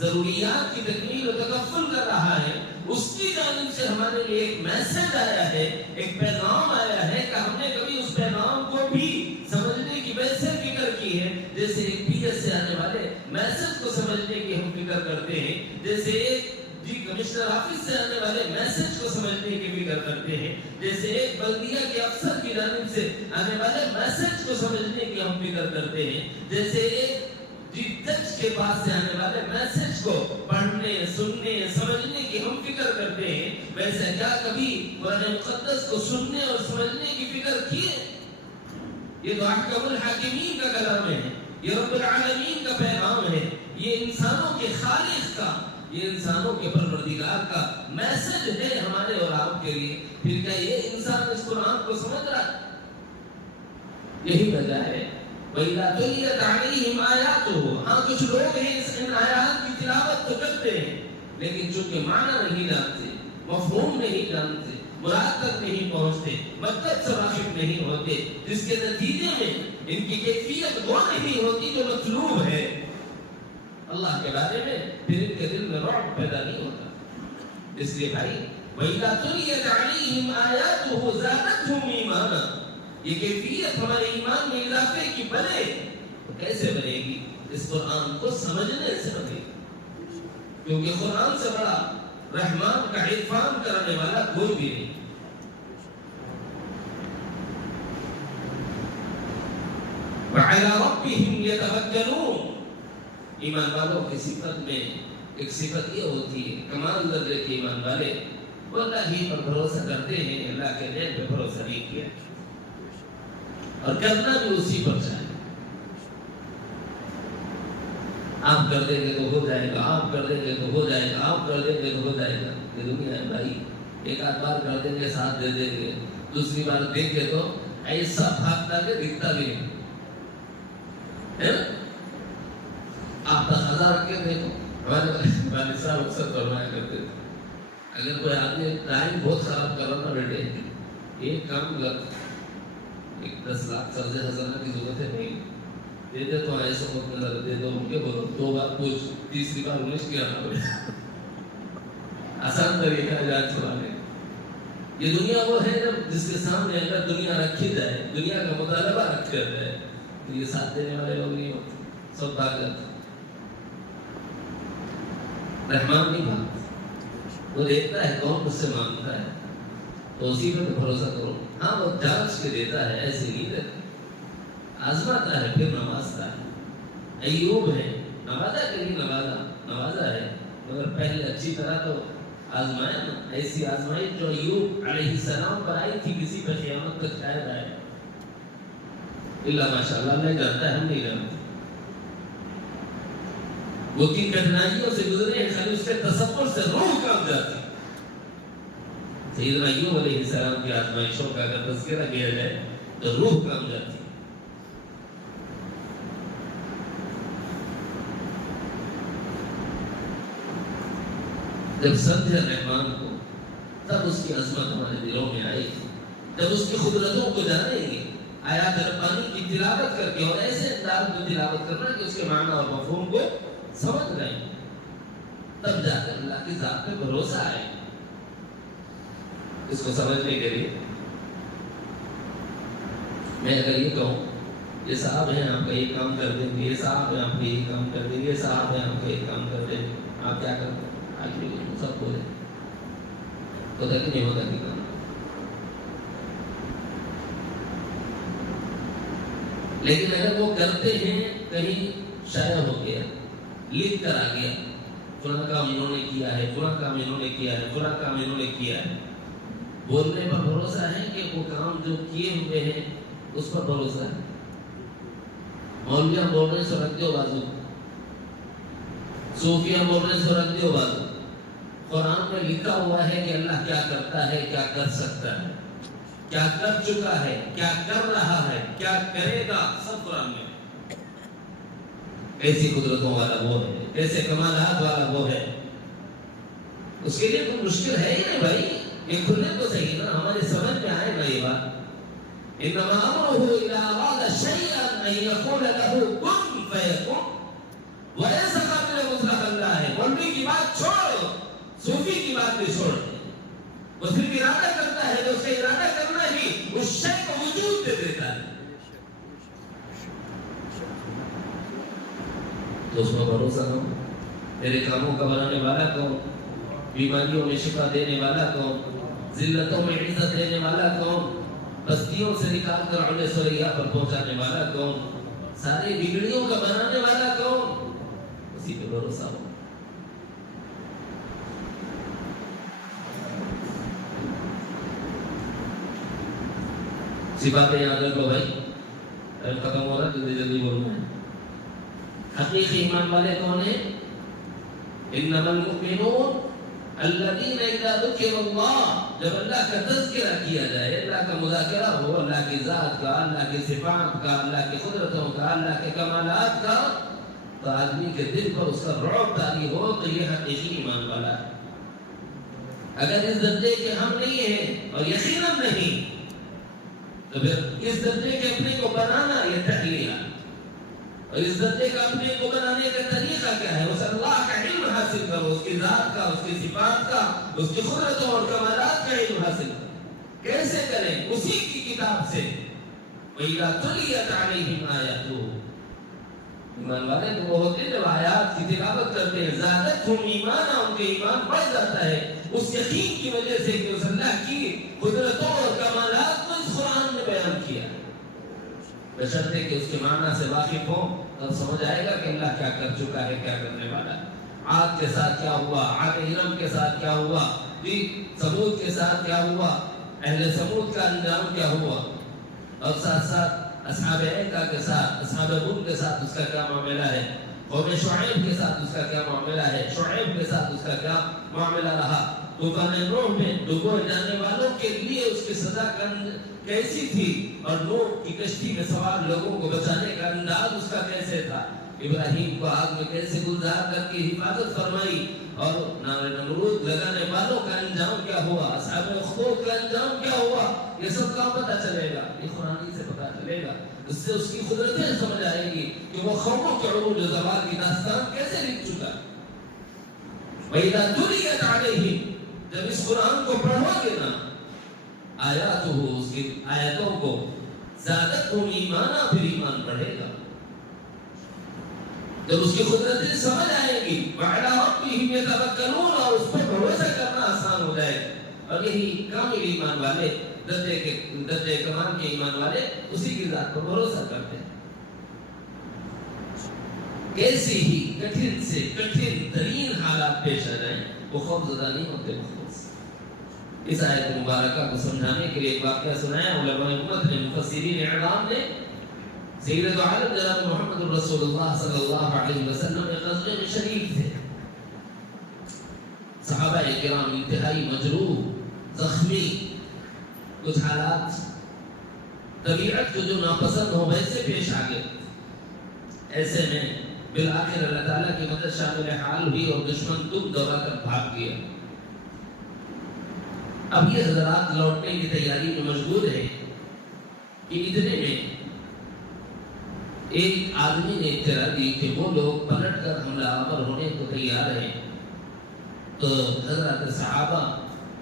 ضروریات کی تکمیل و تکفل کر رہا ہے، اس کی جانب سے ہمارے لیے ایک میسج آیا ہے، ایک پیغام آیا ہے کہ ہم نے کبھی اس پیغام کو بھی سمجھنے کی ویسے فکر کی ہے جیسے ایک پی ایس سے آنے والے میسج کو سمجھنے کی ہم فکر کرتے ہیں، جیسے ایک کمشنر آفس سے آنے والے میسج کو سمجھنے کی فکر کرتے ہیں، جیسے ایک بلدیہ کے افسر کی جانب سے آنے والے میسج کو سمجھنے کی ہم فکر کرتے ہیں، جیسے ایک جج کے پاس سے آنے والے میسج کو پڑھنے، سننے، سمجھنے کی ہم فکر کرتے ہیں، ویسے کیا کبھی قرآن مقدس کو سننے اور سمجھنے کی فکر کیے؟ یہ تو احکم الحاکمین کا کلام ہے، یہ رب العالمین کا پیغام ہے، یہ انسانوں کے خالق کا، یہ انسانوں کے پروردگار کا میسج ہے ہمارے اور آپ کے لیے۔ پھر کیا یہ انسان اس قرآن کو سمجھ رہا ہے؟ یہی وجہ ہے وَإِذَا تُلِيَتْ عَلَيْهِمْ آيَاتُهُ، ہاں کچھ لوگ ہیں ان آیات کی تلاوت تو کرتے ہیں لیکن چونکہ معنی نہیں جانتے، مفہوم نہیں جانتے، مراد تک نہیں پہنچتے، مطلب سے واقف نہیں ہوتے، جس کے نتیجے میں ان کی کیفیت وہ نہیں ہوتی جو مطلوب ہے۔ اللہ کے بارے میں، پھر ان کے دل میں رعب پیدا نہیں ہوتا۔ اس لیے بھائی وَإِذَا تُلِيَتْ عَلَيْهِمْ آيَاتُهُ زَادَتْهُمْ إِيمَانًا، یہ کیفیت ہمارے ایمان میں اضافے کی بنے تو کیسے بنے گی؟ اس قرآن کو سمجھنے سے بنے گی، کیونکہ قرآن سے بڑا رحمان کا عرفان کرنے والا کوئی بھی نہیں۔ وَعَلَىٰ رَبِّهِمْ يَتَوَكَّلُونَ، ایمان والوں کی صفت میں ایک صفت یہ ہوتی ہے، کمال درجے کے ایمان والے وہ اللہ ہی پر بھروسہ کرتے ہیں، اللہ کے دین پہ بھروسہ نہیں کیا اور کرنا بھی اسی پر چاہیے۔ آپ کر دیں گے تو ہو جائے گا، آپ کر دیں گے تو ہو جائے گا، آپ کر دیں گے تو ہو جائے گا۔ یہ دنیا ہے بھائی، ایک آدھ بار کر دیں گے، ساتھ دے دیں گے، دوسری بار دیں گے تو ایسا بھاگتا کہ دکھتا بھی نہیں ہے نا۔ آپ تقاضا رکھ کے دیکھو، ہمارے والد صاحب اکثر فرمایا کرتے تھے، اگر کوئی آدمی ٹائم بہت خراب کر رہا نا بیٹے، ایک کام کر، ایک 10 لاکھ قرض خزانہ کی ضرورت ہے نہیں، دے دے تو ایسا مت نظر دے دو، ان کے بولو 2 بار پوچھ، تیسری بار انہیں کیا نہ پڑے۔ آسان طریقہ ہے جان چھڑانے۔ یہ دنیا وہ ہے جب جس کے سامنے اگر دنیا رکھی جائے، دنیا کا مطالبہ رکھ دیا جائے تو یہ ساتھ دینے والے لوگ نہیں ہوتے، سب بھاگ جاتے۔ رحمان نہیں بھاگتا، وہ دیکھتا ہے کون اس سے مانگتا ہے تو اسی پر بھروسہ کرو۔ ہاں وہ جانچ کے دیتا ہے، ایسے نہیں دیتا، آزماتا ہے پھر نوازتا ہے۔ ایوب ہے، نوازا کہ نہیں نوازا ہے، مگر پہلے اچھی طرح تو آزمایا نا۔ ایسی آزمائش جو ایوب علیہ السلام پر آئی تھی، کسی پر قیامت تک شاید آئے اللہ ماشاءاللہ نہیں جانتا ہے، ہم نہیں جانتے۔ وہ کن کٹھنائیوں سے گزرے ہیں، خالی اس کے تصور سے روح کام جاتی۔ سیدنا ایوب علیہ السلام کی آزمائشوں کا اگر تذکرہ کیا جائے تو روح کام جاتی۔ جب سمجھے رحمان کو تب اس کی عظمت ہمارے دلوں میں آئے گی، جب اس کی قدرتوں کو جانیں گے، آیات ربانی کی تلاوت کر کے، اور ایسے انداز میں تلاوت کرنا کہ اس کے معنی اور مفہوم کو سمجھ گئے، تب جا کر اللہ کی ذات پہ بھروسہ آئے۔ اس کو سمجھنے کے لیے میں اگر یہ کہوں یہ صاحب ہیں آپ کا یہ کام کر دیں گے، یہ صاحب ہیں آپ کا یہ کام کر دیں گے، یہ صاحب ہیں آپ کا یہ کام کر دیں گے، آپ کیا کرتے ہیں؟ آج بھی سب بولے ہوتا کہ نہیں ہوتا کہ کام، لیکن اگر وہ کرتے ہیں کہیں شائع ہو گیا، لکھ کر آ گیا، فلاں کام انہوں نے کیا ہے، فلاں کام انہوں نے کیا ہے، فلاں کام انہوں نے کیا ہے، بولنے پر بھروسہ ہے کہ وہ کام جو کیے ہوئے ہیں اس پر بھروسہ ہے۔ مولویاں بول رہے ہیں سو رکھ دیو بازو، صوفیاں بول رہے ہیں سو رکھ دیو بازو۔ قرآن میں لکھا ہوا ہے کہ اللہ کیا کرتا ہے، کیا کر سکتا ہے، کیا کر چکا ہے، کیا کر رہا ہے، کیا کرے گا، سب قرآن میں۔ ایسی قدرتوں والا وہ ہے، ایسے کمالات والا وہ ہے، اس کے لیے کوئی مشکل ہے ہی نہیں بھائی۔ یہ کھلنے تو صحیح نا، ہمارے سمجھ میں آئے گا یہ بات۔ انما امره اذا اراد شيئا ان يقول له كن فيكون، ویسا قابل مطلق اللہ ہے۔ مولوی کی بات چھوڑ، صوفی کی بات بھی چھوڑ، وہ صرف ارادہ کرتا ہے، جو اس کا ارادہ کرنا ہی اس شے کو وجود دے دیتا ہے، تو اس پر بھروسہ کرو۔ تیرے کاموں کا بنانے والا کون، بیماریوں میں شفا دینے والا کون، ذلتوں میں عزت دینے والا کون، بستیوں سے نکال کر علی سریا پر پہنچانے والا کون، ساری بگڑیوں کا بنانے والا کون، اسی پہ بھروسہ ہو۔ صفات یاد رکھو بھائی، ختم ہو رہا جلدی جلدی بولنا ہے۔ حقیقی ایمان والے کون ہیں؟ انما المؤمنون الذین اذا ذکر اللہ، جب اللہ کا تذکرہ کیا جائے، اللہ کا مذاکرہ ہو، اللہ کی ذات کا، اللہ کی صفات کا، اللہ کی قدرتوں کا، اللہ کے کمالات کا، تو آدمی کے دل پر اس کا رعب طاری ہو، تو یہ حقیقی ایمان والا ہے۔ اگر اس درجے کے ہم نہیں ہیں اور یقیناً نہیں، تو پھر اس درجے کے اپنے کو بنانا یہ تحلیل ہے۔ اور اس درجے کا اپنے کو بنانے کا طریقہ کیا ہے؟ اس اللہ کا علم حاصل کرو، اس کی ذات کا، اس کی صفات کا، اس کی قدرتوں اور کمالات کا علم حاصل کرو۔ کیسے کریں؟ اسی کی کتاب سے۔ وَإِذَا تُلِيَتْ عَلَيْهِمْ آيَاتُهُ، ایمان والے تو وہ ہوتے ہیں جب آیات کی تلاوت کرتے ہیں زادتہم ایمانا، ان کے ایمان بڑھ جاتا ہے اس یقین کی وجہ سے کہ اس اللہ کی قدرتوں اور کمالات کو اس قرآن نے بیان کیا۔ بشرطے کہ اس کے معنی سے واقف ہو تب سمجھ آئے گا کہ اللہ کیا کر چکا ہے، کیا کرنے والا ہے۔ عاد کے ساتھ کیا ہوا، عاد ارم کے ساتھ کیا ہوا، ثمود کے ساتھ کیا ہوا، اہل ثمود کا انجام کیا ہوا، اور ساتھ ساتھ اصحاب ایکا کے ساتھ، اصحاب ہود کے ساتھ اس کا کیا معاملہ ہے، قوم شعیب کے ساتھ اس کا کیا معاملہ ہے، شعیب کے ساتھ اس کا کیا معاملہ رہا، طوفان نوح میں ڈوبے جانے والوں کے لیے اس کی سزا کیسی تھی، اور نوح کی کشتی میں سوار لوگوں کو بچانے کا انداز اس کا کیسے تھا، ابراہیم کو آگ میں کیسے گلزار کر کے حفاظت فرمائی، اور نمرود لگانے والوں کا انجام کیا ہوا، اصحاب اخدود کا انجام کیا ہوا، یہ سب کا پتہ چلے گا، یہ قرآن سے پتہ چلے گا۔ اس سے اس کی قدرتیں سمجھ آئے گی کہ وہ قوموں کے عروج و زوال کی داستان کیسے لکھ چکا۔ وَإِذَا تُلِيَتْ عَلَيْهِمْ، جب اس قرآن کو پڑھو گے نا، آیاتہ، اس کی آیتوں کو، زادتہم ایمانا، پھر ایمان بڑھے گا۔ جب اس کی قدرتیں سمجھ آئے گی، وَعَلَىٰ رَبِّهِمْ يَتَوَكَّلُونَ، اور اس پر بھروسہ کرنا آسان ہو جائے گا۔ اور یہی کامل ایمان والے، درجے کمال کے ایمان والے اسی کی ذات پر بھروسہ کرتے ہیں۔ کیسی ہی کٹھن سے کٹھن ترین حالات پیش آ جائیں وہ خوف زدہ نہیں ہوتے مخلص۔ اس آیت مبارکہ کو سمجھانے کے لیے ایک واقعہ سنایا علماء امت نے، مفسرین اعلام نے۔ سیدنا دو عالم جناب محمد رسول اللہ صلی اللہ علیہ وسلم نے غزوے میں شریک تھے۔ صحابہ کرام انتہائی مجروح، زخمی، کچھ حالات طبیعت کو جو ناپسند ہو ویسے پیش آ گئے۔ ایسے میں بالآخر اللہ تعالیٰ کی مدد شامل حال ہوئی اور دشمن تم دبا کر بھاگ گیا۔ اب یہ حضرات لوٹنے کی تیاری میں مشغول ہے کہ اتنے میں ایک آدمی نے اطلاع دی کہ وہ لوگ پلٹ کر حملہ آور ہونے کو تیار ہیں۔ تو حضرات صحابہ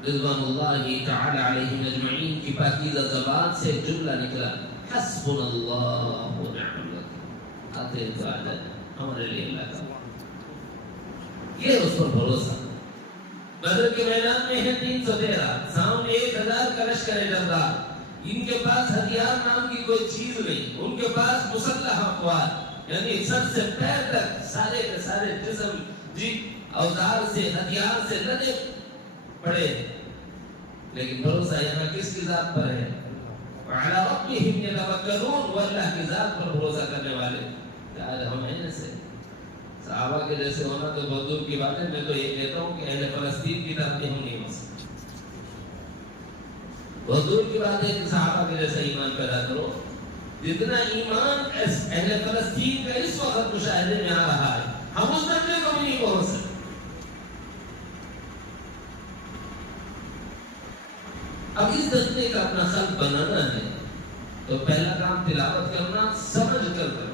رضوان اللہ تعالی علیہم اجمعین کی پاکیزہ زبان سے جملہ نکلا، حسبنا اللہ و نعم الوکیل، آتے عبادت ہمارے لیے اللہ کا، یہ اس پر بھروسہ۔ بدر کے میدان میں ہے 313، سامنے 1000 کا لشکر جرار، ان کے پاس ہتھیار نام کی کوئی چیز نہیں، ان کے پاس مسلح افواج، یعنی سر سے پیر تک سارے کے سارے جسم اوزار سے، ہتھیار سے لدے پڑے، لیکن بھروسہ یہاں کس کی ذات پر ہے؟ وَعَلَىٰ رَبِّهِمْ يَتَوَكَّلُونَ، وہ اللہ کی ذات پر بھروسہ کرنے والے۔ آج ہم ہیں ایسے صحابہ کے جیسے ہونا تو بہت دور کی بات ہے۔ میں تو یہ کہتا ہوں کہ اہل فلسطین کی طرف ہم نہیں ہو سکتے۔ بہت دور کی بات ہے کہ صحابہ کے جیسا ایمان پیدا کرو۔ جتنا ایمان اہل فلسطین کا اس وقت مشاہدے میں آ رہا ہے، ہم اس درجے کو بھی نہیں پہنچ سکتے۔ اب اس درجے کا اپنا خلق بنانا ہے تو پہلا کام تلاوت کرنا، سمجھ کر کرنا۔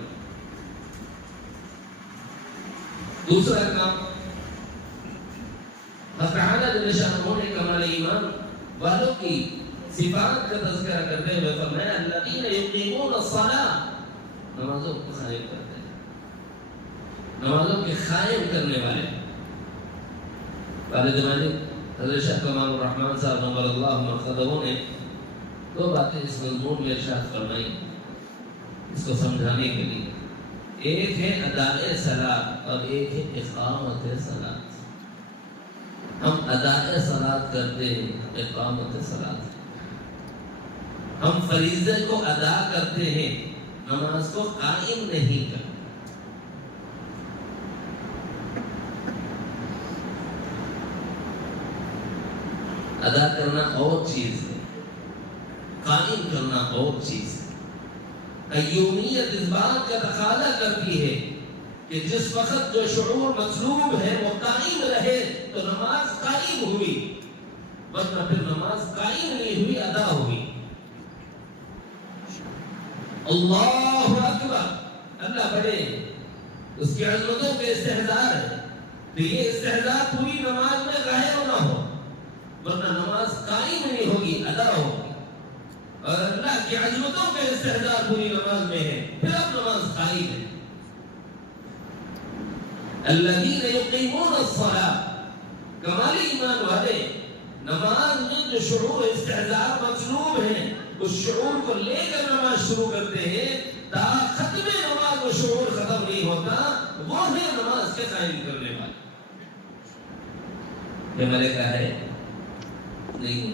دوسرا کام اللہ تعالیٰ جل شانہ نے کمال ایمان والوں کی صفات کا تذکرہ کرتے ہوئے فرمایا الذین یقیمون الصلاۃ، نمازوں کو قائم کرتے ہیں، نمازوں کے قائم کرنے والے۔ والد مالک حضرت شیخ کمال الرحمن صاحب نور اللہ مرقدہ نے دو باتیں اس مضمون میں ارشاد فرمائی اس کو سمجھانے کے لیے۔ ایک ہے ادائے صلاۃ اور ایک ہے اقامت صلاۃ۔ ہم ادائے صلاۃ کرتے ہیں، اقامت صلاۃ، ہم فریضے کو ادا کرتے ہیں، نماز کو قائم نہیں کرتے۔ ادا کرنا اور چیز ہے، قائم کرنا اور چیز ہے۔ قیومیت اس بات کا تقاضا کرتی ہے کہ جس وقت جو شعور مطلوب ہے وہ قائم رہے تو نماز قائم ہوئی، ورنہ پھر نماز قائم نہیں ہوئی، ادا ہوئی۔ اللہ اکبر، اللہ بڑے، اس کی عظمتوں کے استحضار ہے، تو یہ استحضار پوری نماز میں غائب نہ ہو، ورنہ نماز قائم نہیں ہوگی، ادا ہوگی۔ اور اللہ کی عظمتوں کے استحضار پوری نماز میں ہے، پھر اب نماز قائم ہے۔ الذین یقیمون الصلاۃ، کمالی ایمان والے نماز میں جو شعور استحضار مطلوب ہے، اس شعور کو لے کر نماز شروع کرتے ہیں، تا ختم نماز وہ شعور ختم نہیں ہوتا، وہ ہے نماز کے قائم کرنے والے۔ یہ ملکہ ہے نہیں،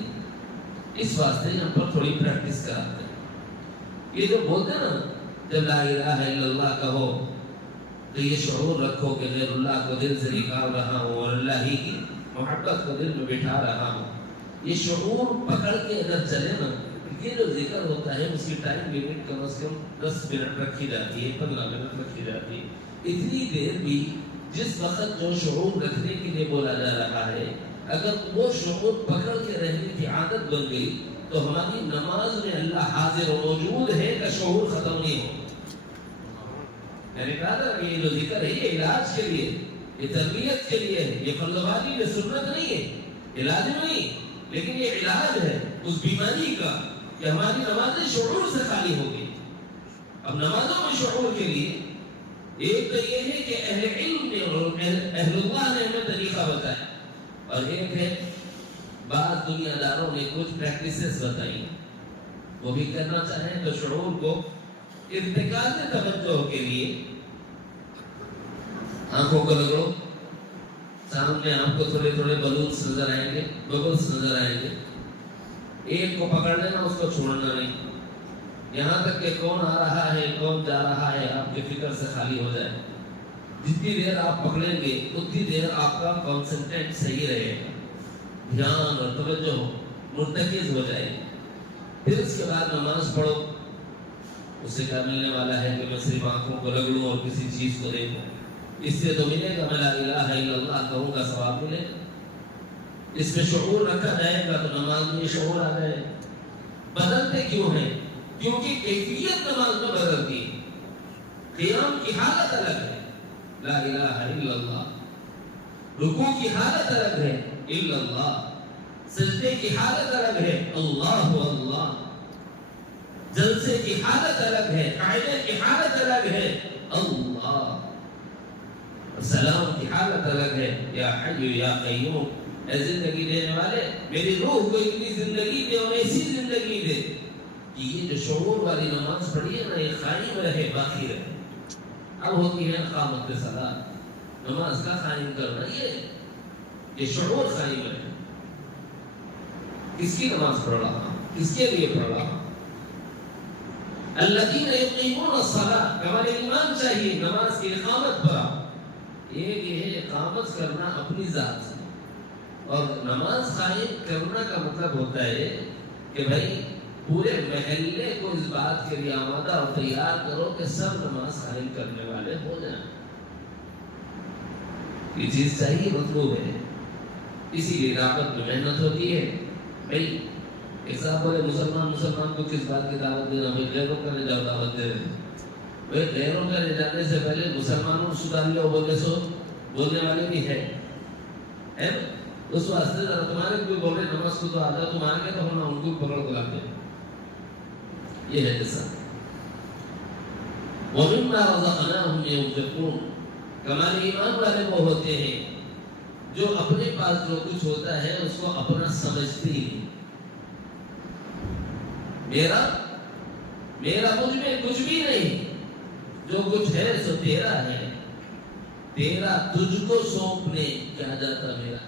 اس واسطے ہم پر تھوڑی پریکٹس کراتے ہیں۔ یہ جو بولتے ہیں نا جب لا الہ الا اللہ کہو تو یہ شعور رکھو کہ غیر اللہ کو دل سے نکال رہا ہوں اور اللہ ہی کی محبت کو دل میں بٹھا رہا ہوں۔ یہ شعور پکڑ کے اگر چلے نا، یہ جو ذکر ہوتا ہے اس کی ٹائم لمٹ کم از کم 10 منٹ رکھی جاتی ہے، 15 منٹ رکھی جاتی ہے۔ اتنی دیر بھی جس وقت جو شعور رکھنے کے لیے بولا جا رہا ہے، اگر وہ شعور پکڑ کے رہنے کی عادت بن گئی تو ہماری نماز میں اللہ حاضر و موجود ہے کا شعور ختم نہیں ہو۔ میں نے کہا تھا کہ یہ جو ذکر ہے یہ علاج کے لیے، یہ تربیت کے لیے ہے، یہ فرض یہ سنت نہیں ہے، علاج نہیں، لیکن یہ علاج ہے اس بیماری کا کہ ہماری نمازیں شعور سے خالی ہوگی۔ اب نمازوں میں شعور کے لیے ایک تو یہ ہے کہ اہل علم نے اور اہل اللہ نے ہمیں طریقہ بتایا، اور ایک ہے بعض دنیا داروں نے کچھ پریکٹسز بتائی، وہ بھی کرنا چاہیں تو شعور کو ارتکاز توجہ کے لیے آنکھوں کو لگو، سامنے آپ کو تھوڑے تھوڑے بلونس نظر آئیں گے، ببلس نظر آئیں گے، ایک کو پکڑ لینا، اس کو چھوڑنا نہیں، یہاں تک کہ کون آ رہا ہے کون جا رہا ہے آپ کے فکر سے خالی ہو جائے۔ جتنی دیر آپ پکڑیں گے اتنی دیر آپ کا کانسنٹریٹ صحیح رہے گا، دھیان اور توجہ مرتکز ہو جائے گی۔ پھر اس کے بعد نماز پڑھو، اس سے کیا ملنے والا ہے کہ میں صرف آنکھوں کو رگڑوں اور کسی چیز کو دیکھوں، اس سے تو ملے گا میں لا الہ الا اللہ کہوں گا ثواب ملے گا۔ اس میں شعور رکھا جائے گا تو نماز میں شعور آ جائے گا۔ بدلتے کیوں ہیں؟ کیونکہ کیفیت نماز میں بدلتی ہے۔ قیام کی حالت الگ ہے، لا الہ الا اللہ، رکوع کی حالت الگ ہے، الا اللہ، سجدے کی حالت الگ ہے، اللہ اللہ، جلسے کی حالت الگ ہے، قاعدے کی حالت الگ ہے، اللہ، سلام کی حالت الگ ہے، یا حی یا قیوم، اے زندگی دینے والے میری روح کو اتنی زندگی دے اور ایسی زندگی دے کہ یہ جو شعور والی نماز پڑھی ہے نا یہ قائم رہے، باقی رہے۔ اب ہوتی ہے اقامت صلاۃ، نماز کا قائم کرنا، یہ شعور قائم رہے، کس کی نماز پڑھ رہا ہوں، کس کے لیے پڑھ رہا ہوں۔ الذین یقیمون الصلاۃ، ہمارے ایمان چاہیے نماز کی اقامت پر۔ ایک یہ ہے اقامت کرنا اپنی ذات سے، اور نماز قائم کرنا کا مطلب ہوتا ہے کہ بھائی پورے محلے کو اس بات کے لیے آمادہ اور تیار کرو کہ سب نماز قائم کرنے والے ہو جائیں۔ یہ چیز چاہیے، مطلوب ہے، اسی لیے دعوت میں محنت ہوتی ہے۔ بھائی ایک صاحب بولے مسلمان کو کس بات کی دعوت دینا، بھائی غیروں کا لے جاؤ دعوت دے رہے، بھائی غیروں کا لے جانے سے پہلے مسلمانوں سدھار لو بولے سو بولنے والے بھی ہے، اس واسطے ذرا تمہارے کوئی بول رہے نماز کو تو آتا تمہارے کے تو ہم ان کو پکڑ کو لاتے ہیں، یہ ہے جیسا۔ وَمِمَّا رَزَقْنَاهُمْ يُنْفِقُونَ، کمال ایمان والے وہ ہوتے ہیں جو اپنے پاس جو کچھ ہوتا ہے اس کو اپنا سمجھتے ہیں۔ میرا مجھ میں کچھ بھی نہیں، جو کچھ ہے سو تیرا ہے، تیرا تجھ کو سونپنے کیا جاتا میرا۔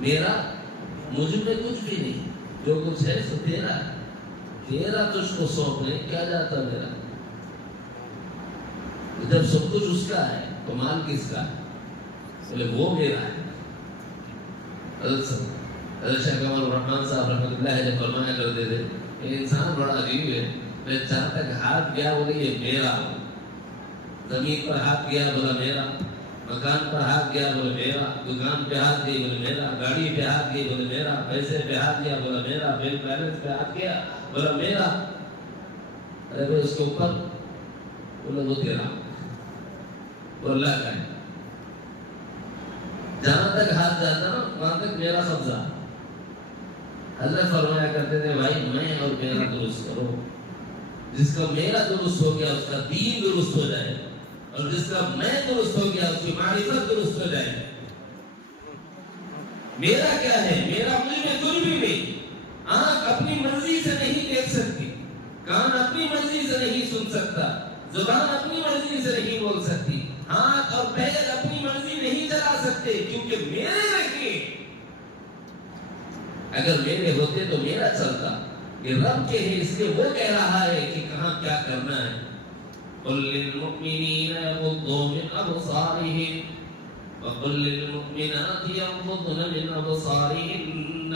میرا مجھ میں کچھ بھی نہیں، جو کچھ ہے سو تیرا ہے، تیرا تجھ کو سونپنے کیا جاتا میرا۔ جب سب کچھ اس کا ہے تو مال کس کا ہے؟ بولے وہ میرا ہے۔ حضرت شیخ کمال الرحمن صاحب رحمۃ اللہ علیہ فرمایا کرتے تھے کہ انسان بڑا عجیب ہے، میں جہاں تک ہاتھ گیا بولے یہ میرا، زمین پر ہاتھ گیا بولا میرا، مکان پر ہاتھ گیا بولے میرا، دکان پہ ہاتھ گئی بولے میرا، گاڑی پہ ہاتھ گئی بولے میرا، پیسے پہ ہاتھ گیا بولا میرا، بینک بیلنس پہ ہاتھ گیا بولا میرا۔ ارے بھائی اس کے اوپر بولے وہ تیرا، وہ اللہ کا ہے. جہاں تک ہاتھ جاتا نا وہاں تک میرا قبضہ. حضرت فرمایا کرتے تھے بھائی میں اور میرا درست کرو. جس کا میرا درست ہو گیا اس کا دین درست ہو جائے، اور جس کا میں درست ہو گیا اس کی معرفت درست ہو جائے. میرا کیا ہے؟ میرا مجھ میں کچھ بھی نہیں. آنکھ اپنی مرضی سے نہیں دیکھ سکتی، کان اپنی مرضی سے نہیں سن سکتا، زبان اپنی مرضی سے نہیں بول سکتی، ہاتھ اور پیر اپنی مرضی نہیں چلا سکتے، کیونکہ میرے نہیں. اگر میرے ہوتے تو میرا چلتا. یہ رب کے ہیں، اس لیے وہ کہہ رہا ہے کہ کہاں کیا کرنا ہے. قل للمؤمنین یغضوا من ابصارهم وقل للمؤمنات یغضضن من ابصارهن.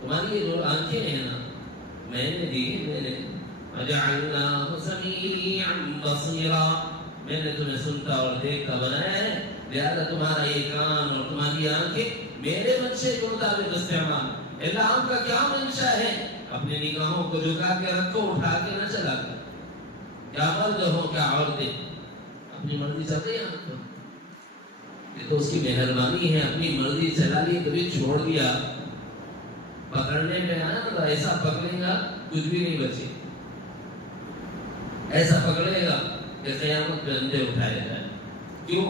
تمہاری جو آنکھیں ہیں نا میں نے دی، میں نے وجعلناه سمیعا بصیرا، میں نے تمہیں سنتا اور دیکھتا بنایا ہے، لہذا تمہارا یہ کان اور تمہاری آنکھیں میرے منشے کے مطابق استعمال. اللہ آپ کا کیا منشا ہے؟ اپنی نگاہوں کو جھکا کے رکھو، اٹھا کے نہ چلا کر. کیا مرد ہو کیا عورتیں اپنی مرضی چلتے ہیں آپ کو، یہ تو اس کی مہربانی ہے. اپنی مرضی چلا لی کبھی چھوڑ دیا، پکڑنے میں آیا تو ایسا پکڑے گا کچھ بھی نہیں بچے. ایسا پکڑے گا کہ قیامت پہ اندھے اٹھائے جائے. کیوں؟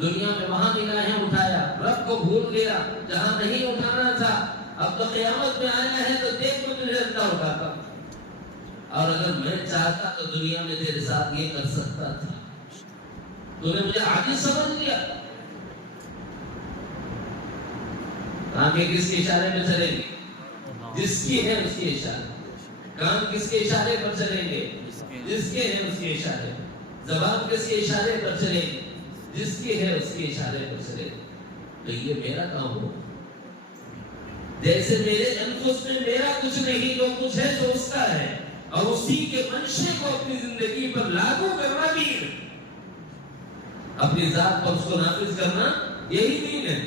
دنیا میں وہاں نگاہیں اٹھایا، رب کو بھول گیا جہاں نہیں اٹھانا تھا. اب تو قیامت میں آیا ہے تو دیکھ کو تجھے اندھا اٹھاتا. اور اگر میں چاہتا تو دنیا میں تیرے ساتھ یہ کر سکتا تھا. تو نے مجھے عاجز سمجھ لیا. آنکھیں کس کے اشارے پہ چلیں گے؟ جس کی ہے اس کے اشارے. کان کس کے اشارے پر چلیں گے؟ جس کے ہے اس کے اشارے. زبان کس کے اشارے پر چلیں گے؟ جس کی ہے اس کے اشارے پر چلے. تو یہ میرا کام ہو. جیسے میرے انفس میں میرا کچھ نہیں، جو کچھ ہے تو اس کا ہے، اور اسی کے منشے کو اپنی زندگی پر لاگو کرنا دین. اپنی ذات پر اس کو نافذ کرنا یہی دین ہے.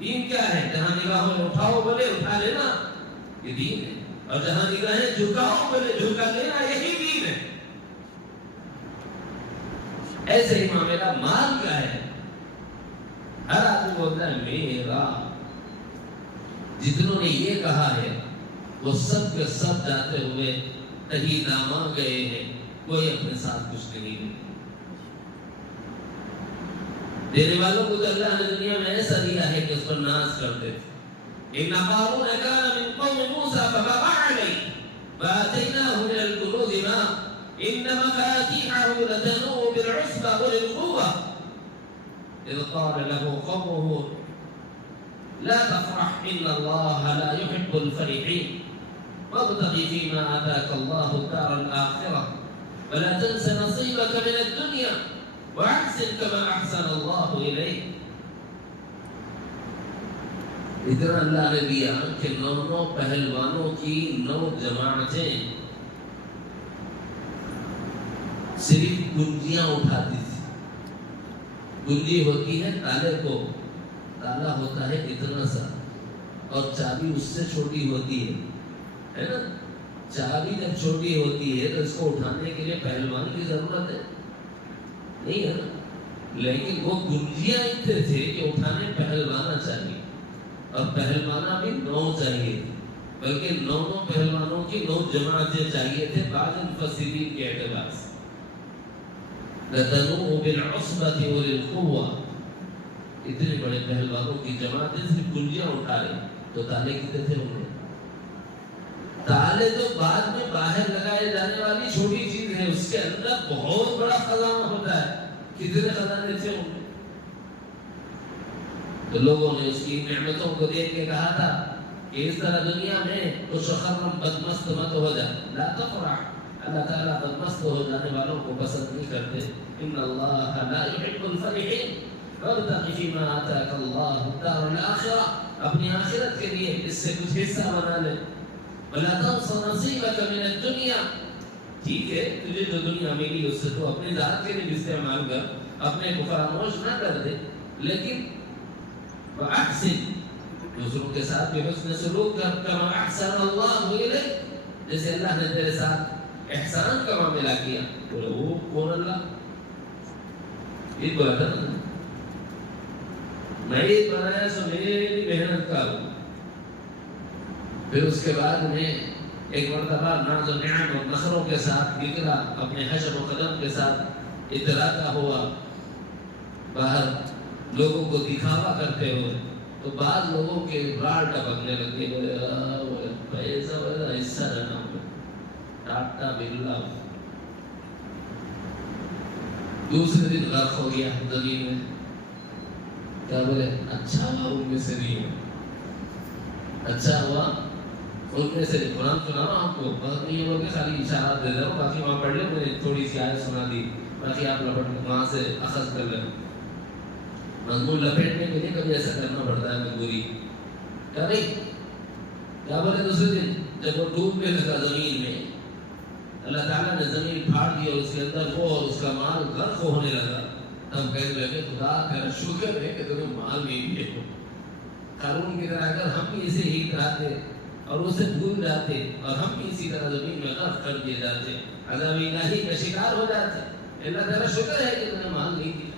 دین کیا ہے؟ جہاں نگاہوں میں اٹھاؤ بولے اٹھا لینا، یہ دین ہے. اور جہاں نگاہیں جھکاؤ بولے جھکا لینا، یہی دین ہے. ایسے ہی معاملہ مال کا ہے. ہر آدمی بولتا ہے میرا. جتنوں نے یہ کہا ہے وہ سب کے سب جاتے ہوئے کہیں داما گئے ہیں، کوئی اپنے ساتھ کچھ نہیں ہے. دینے والوں کو تو اللہ نے دنیا میں ایسا دیا ہے کہ اس پر ناز کرتے تھے. ان قارون كان من قوم موسى فبغى عليه فآتيناه من الكنوز ما ان مفاتيحه لتنوء بالعصبة أولي القوة إذ قال له قومه لا تفرح إن الله لا يحب الفرحين وابتغ فيما آتاك الله الدار الآخرة ولا تنس نصيبك من الدنيا وأحسن كما أحسن الله إليك. اتنا اللہ نے دیا کہ 9 پہلوانوں کی 9 جماعتیں صرف گنجیاں اٹھاتی تھی. گنجی ہوتی ہے تالے کو، تالا ہوتا ہے اتنا سا اور چابی اس سے چھوٹی ہوتی ہے نا. چابی جب چھوٹی ہوتی ہے تو اس کو اٹھانے کے لیے پہلوان کی ضرورت ہے نہیں ہے نا. لیکن وہ گنجیاں اتنے تھے کہ اٹھانے پہلوانا چاہیے، اور پہلوانا بھی 9 چاہیے، بلکہ 9 پہلوانوں کی 9 جماعتیں چاہیے تھے بعض مفسرین کے اعتبار سے. لَتَنُوءُ بِالْعُصْبَةِ أُولِي الْقُوَّةِ. اتنے بڑے پہلوانوں کی جماعتیں صرف گنجیاں اٹھا رہے تو تالے کتنے تھے ان میں؟ تالے تو بعد میں باہر لگائے جانے والی چھوٹی چیز ہے، اس کے اندر بہت بڑا خزانہ ہوتا ہے. کتنے خزانے تھے ان میں؟ تو لوگوں نے اس کی نعمتوں کو دیکھ کے کہا تھا کہ اس طرح دنیا میں خوش و خرم بدمست مت ہو جا. لا تفرح. اللہ تعالیٰ بدمست ہو جانے والوں کو پسند نہیں کرتے. ان اللہ لا يحب الفرحین وابتغ فیما آتاک اللہ الدار الآخرہ. اپنی آخرت کے لیے اس سے کچھ حصہ بنا لے. ولا تنس نصیبک من الدنیا. ٹھیک ہے تجھے جو دنیا ملی اس سے تو اپنے ذات کے لیے استعمال کر، اپنے کو فراموش نہ کر دے، لیکن وَأَحْسِن دوسروں کے ساتھ بھی حسن سلوک کر. كَمَا أَحْسَنَ اللَّهُ إِلَيْكَ. جیسے اللہ نے تیرے ساتھ احسان کا معاملہ کیا. بولے وہ کون اللہ؟ یہ بولا تھا نا میں یہ بنایا سو میری محنت کا ہوں. پھر اس کے بعد میں ایک مرتبہ ناز و نعم اور نخروں کے ساتھ نکلا اپنے حشر و قدم کے ساتھ اتراتا ہوا باہر لوگوں کو دکھاوا کرتے ہوئے. تو بعض لوگوں کے راڑ ٹپکنے لگے. بولے پیسہ بڑا حصہ رہنا ٹاٹا برلا. دوسرے دن غرق ہو گیا زمین میں. کیا بولے اچھا ہوا ان میں سے نہیں ہے. اچھا ہوا ان میں سے. قرآن سنا نا آپ کو بہت نہیں لوگ خالی اشارات دے رہا ہوں باقی وہاں پڑھ لیں. میں نے تھوڑی سی آیت سنا دی باقی آپ لپٹ وہاں سے اخذ کر لیں. مضمون لپیٹنے کے لیے کبھی ایسا کرنا پڑتا ہے مجبوری. کیا نہیں کیا بولے دوسرے دن جب وہ ڈوبنے لگا زمین میں اللہ تعالیٰ نے زمین پھاڑ دی اور اس کے اندر وہ اور اس کا مال غرق ہونے لگا. تب کہنے لگے خدا تیرا شکر ہے کہ تمہیں مال نہیں دیے. قارون کی طرح اگر ہم بھی اسے ہی کراتے اور اسے بھول جاتے اور ہم بھی اسی طرح زمین میں غرق کر دیے جاتے عذاب الہی کا شکار ہو جاتے. اللہ تعالیٰ شکر ہے کہ تمہیں مال نہیں دیا.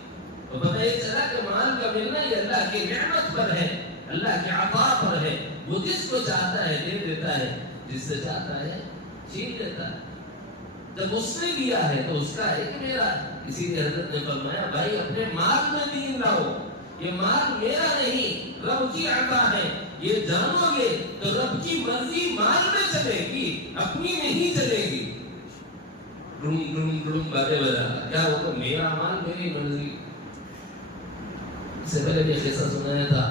تو پتہ یہ چلا کہ مال کا ملنا یہ اللہ کی نعمت پر ہے, اللہ کے عطا پر ہے. وہ جس کو چاہتا ہے دے دیتا ہے, جس سے چاہتا ہے چھین لیتا ہے. جب اس نے دیا ہے تو اس کا ہے کہ میرا. اسی لیے حضرت نے فرمایا بھائی اپنے مال میں دین لاؤ. یہ مال میرا نہیں رب کی عطا ہے. یہ جانو گے تو رب کی مرضی مال میں چلے گی, اپنی نہیں چلے گی. ڈوم ڈوم ڈوم باتیں بجا کیا وہ تو میرا مال میری مرضی. اس سے پہلے بھی قصہ سنایا تھا,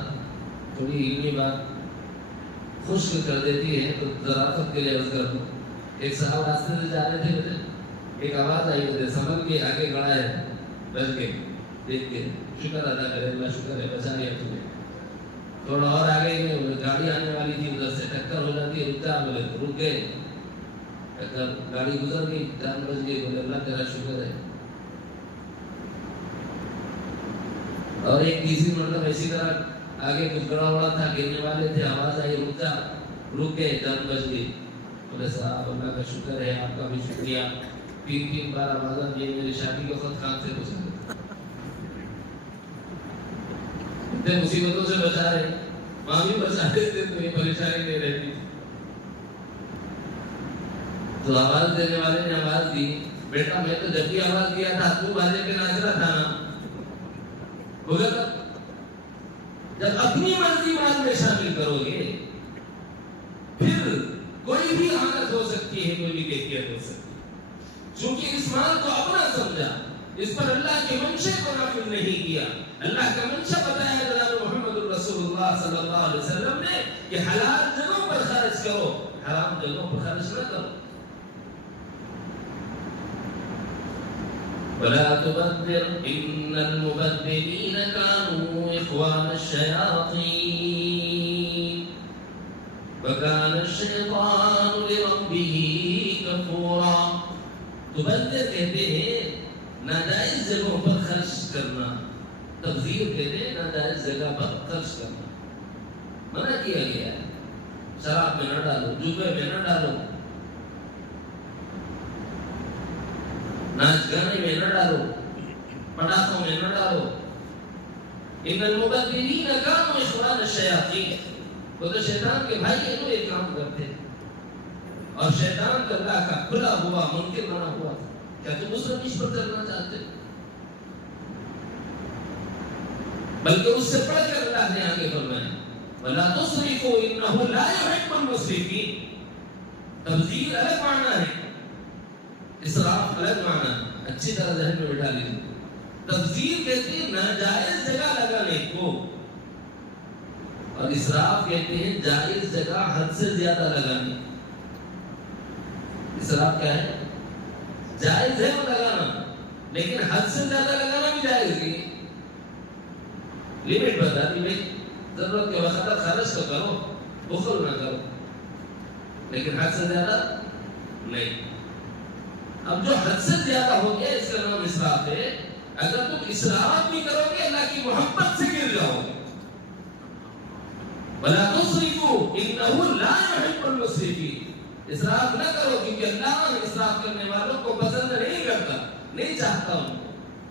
تھوڑی علمی بات خشک کر دیتی ہے تو ذرافت کے لیے عرض کر دوں. ایک صاحب راستے سے جا رہے تھے, ایک آواز آئی مجھے سنبھل کے آگے گڑا ہے بچ کے دیکھ کے شکر ادا کرے اللہ شکر ہے بچا لیا تمہیں. تھوڑا اور آگے گئے گاڑی آنے والی تھی ادھر سے ٹکر ہو جاتی ہے. رک جا بولے رک گئے ٹکر گاڑی گزر گئی جان بچ گئی. بولے اللہ تیرا شکر ہے. اور ایک تیسری مطلب اسی طرح آگے کچھ گڑا ہوا تھا گرنے والے تھے آواز آئی رک جا رک گئے جان بچ گئی. بولے صاحب اللہ کا شکر ہے آپ کا بھی شکریہ. 3 بار آواز دیے میری شادی کا خود کان سے پوچھا اتنے مصیبتوں سے بچا رہے وہاں بھی بچا دیتے تو یہ پریشانی نہیں رہتی. تو آواز دینے والے نے آواز دی بیٹا میں تو جب بھی آواز دیا تھا تو باجے پہ ناچ رہا تھا نا. بولے جب اپنی مرضی مال میں شامل کرو گے پھر کوئی بھی حالت ہو سکتی ہے کوئی بھی کیفیت ہو سکتی ہے. چونکہ اس مال کو اپنا سمجھا اس پر اللہ کے منشے کو نافذ نہیں کیا. اللہ کا منشا بتایا جناب محمد رسول اللہ صلی اللہ علیہ وسلم نے کہ حلال جگہوں پر خرچ کرو حرام جگہوں پر خرچ نہ کرو. ولا تبذر ان المبذرين كانوا اخوان الشياطين وكان الشيطان لربه كفورا. تبذر کہتے ہیں ناجائز جگہوں پر خرچ کرنا. تبذیر کہتے ہیں ناجائز جگہ پر خرچ کرنا. منع کیا گیا ہے. شراب میں نہ ڈالو, جوئے میں نہ ڈالو, ناچ گانے میں نہ ڈالو, پٹاخوں میں نہ ڈالو. ان المبذرین کانوا اخوان الشیاطین. وہ تو شیطان کے بھائی ہیں جو یہ کام کرتے ہیں. اور شیطان کا اللہ کا کھلا ہوا منکر بنا ہوا. کیا تم اس روش پر چلنا چاہتے ہو؟ بلکہ اس سے پڑھ کر اللہ نے آگے فرمایا وَلَا تُسْرِفُوا إِنَّهُ لَا يُحِبُّ الْمُسْرِفِينَ. تبذیر الگ معنی ہے, اسراف الگ معنی. اچھی طرح ذہن میں بٹھا لیجیے. تبذیر کہتے ہیں ناجائز جگہ لگانے کو اور اسراف کہتے ہیں جائز جگہ حد سے زیادہ لگانے. اسراف کیا ہے؟ جائز ہے وہ لگانا لیکن حد سے زیادہ لگانا بھی جائز نہیں. لمٹ بتا دی بھائی ضرورت کے وقت خرچ تو کرو بخل نہ کرو لیکن حد سے زیادہ نہیں. اب جو حد سے زیادہ ہو گیا اس کا نام اسراف ہے. اگر تم اسراف بھی کرو گے اللہ کی محبت سے گر جاؤ گے. وَلَا تُسْرِفُوا إِنَّهُ لَا يُحِبُّ الْمُسْرِفِينَ. اسراف نہ کرو، کیونکہ اللہ اسراف کرنے والوں کو پسند نہیں کرتا، نہیں چاہتا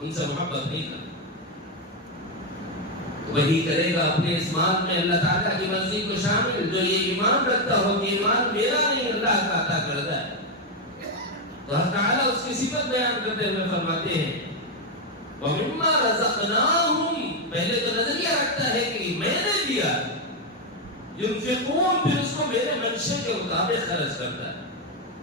ان سے محبت نہیں کرتا۔ وہی کرے گا اپنے اس مال میں اللہ تعالیٰ کی مرضی کو شامل، جو یہ ایمان رکھتا ہو کہ ایمان میرا نہیں اللہ کا عطا کرتا ہے۔ تو اللہ تعالیٰ اس کی صفت بیان کرتے ہوئے فرماتے ہیں وَمِمَّا رَزَقْنَاهُمْ، پہلے تو نظریہ رکھتا ہے کہ میں نے دیا، ينفقون، پھر اس کو میرے منشے کے مطابق خرچ کرتا ہے۔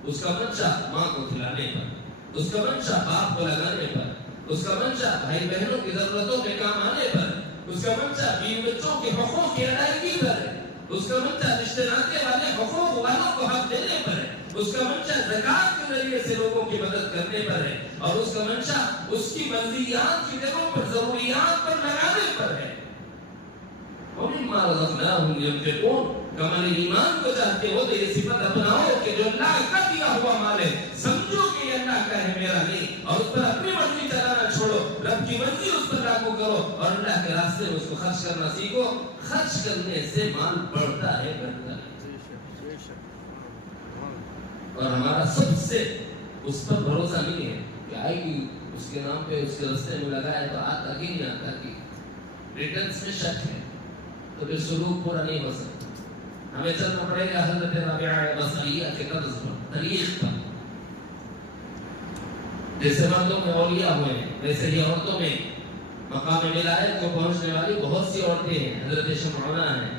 اس کا منشا ماں کو کھلانے پر، اس کا منشا باپ کو لگانے پر، اس کا منشا بھائی بہنوں کی ضرورتوں میں کام آنے پر، اس کا منشا بیوی بچوں کے حقوق کی ادائیگی پر ہے، اس کا منشا رشتہ ناطے والے حقوق والوں کو حق دینے پر ہے، اس کا منشا زکات کے ذریعے سے لوگوں کی مدد کرنے پر ہے، اور اس کا منشا اس کی منزیات کی جگہوں پر ضروریات پر لگانے پر ہے۔ وَمِمَّا رَزَقْنَاهُمْ يُنْفِقُونَ، کمال ایمان کو چاہتے ہو تو یہ صفت اپناؤ کہ جو اللہ کا دیا ہوا مال ہے سمجھو کہ یہ اللہ کا ہے، میرا نہیں، اور اس پر اپنی مرضی چلانا چھوڑو، رب کی مرضی اس پر لاگو کرو اور اللہ کے راستے میں اس کو خرچ کرنا سیکھو۔ خرچ کرنے سے مال بڑھتا ہے، بڑھتا ہے، اور ہمارا سب سے اس پر بھروسہ نہیں ہے کہ آئے گی اس کے نام پہ اس کے راستے میں لگائے تو آتا کہ نہیں آتا، کہ ریٹرنز میں شک ہے تو پھر سلوک پورا نہیں ہو سکتا۔ ہمیں چلنا پڑے گا حضرت رابعہ بصریہ کے طرز پر، طریق پر۔ جیسے مردوں میں اولیاء ہوئے ہیں ویسے ہی عورتوں میں مقام ولایت کو پہنچنے والی بہت سی عورتیں ہیں، حضرت شمعونہ ہیں،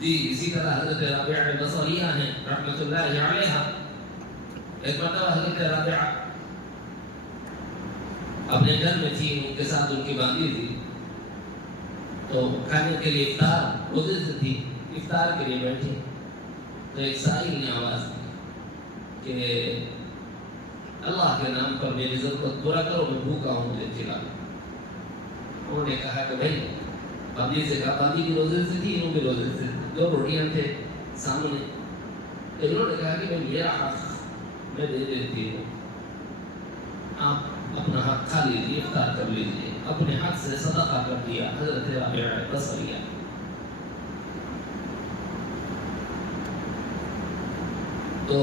جی اسی طرح حضرت رابعہ بصریہ ہیں رحمۃ اللہ علیہا۔ ایک مرتبہ حضرت رابعہ اپنے گھر میں تھی، ان کے ساتھ ان کی باندھی تھی، تو کھانے کے لیے افطار روزے سے تھی، افطار کے لیے بیٹھی تو ایک سائل نے آواز دی کہ اللہ کے نام پر میری ضرورت پورا کرو، میں بھوکا ہوں، مجھے کھلا دو۔ انہوں نے کہا کہ بھائی، باندھی سے کہا، باندھی کی روزے سے تھی، انہوں کے روزے سے تھی، 2 روٹیاں تھے سامنے، تو انہوں نے کہا کہ بھائی میرا حق میں دے دیتی ہوں، آپ اپنا حق کھا لیجیے، افطار کر لیجیے۔ اپنے حق سے صدقہ کر دیا حضرت رابعہ بصریہ۔ تو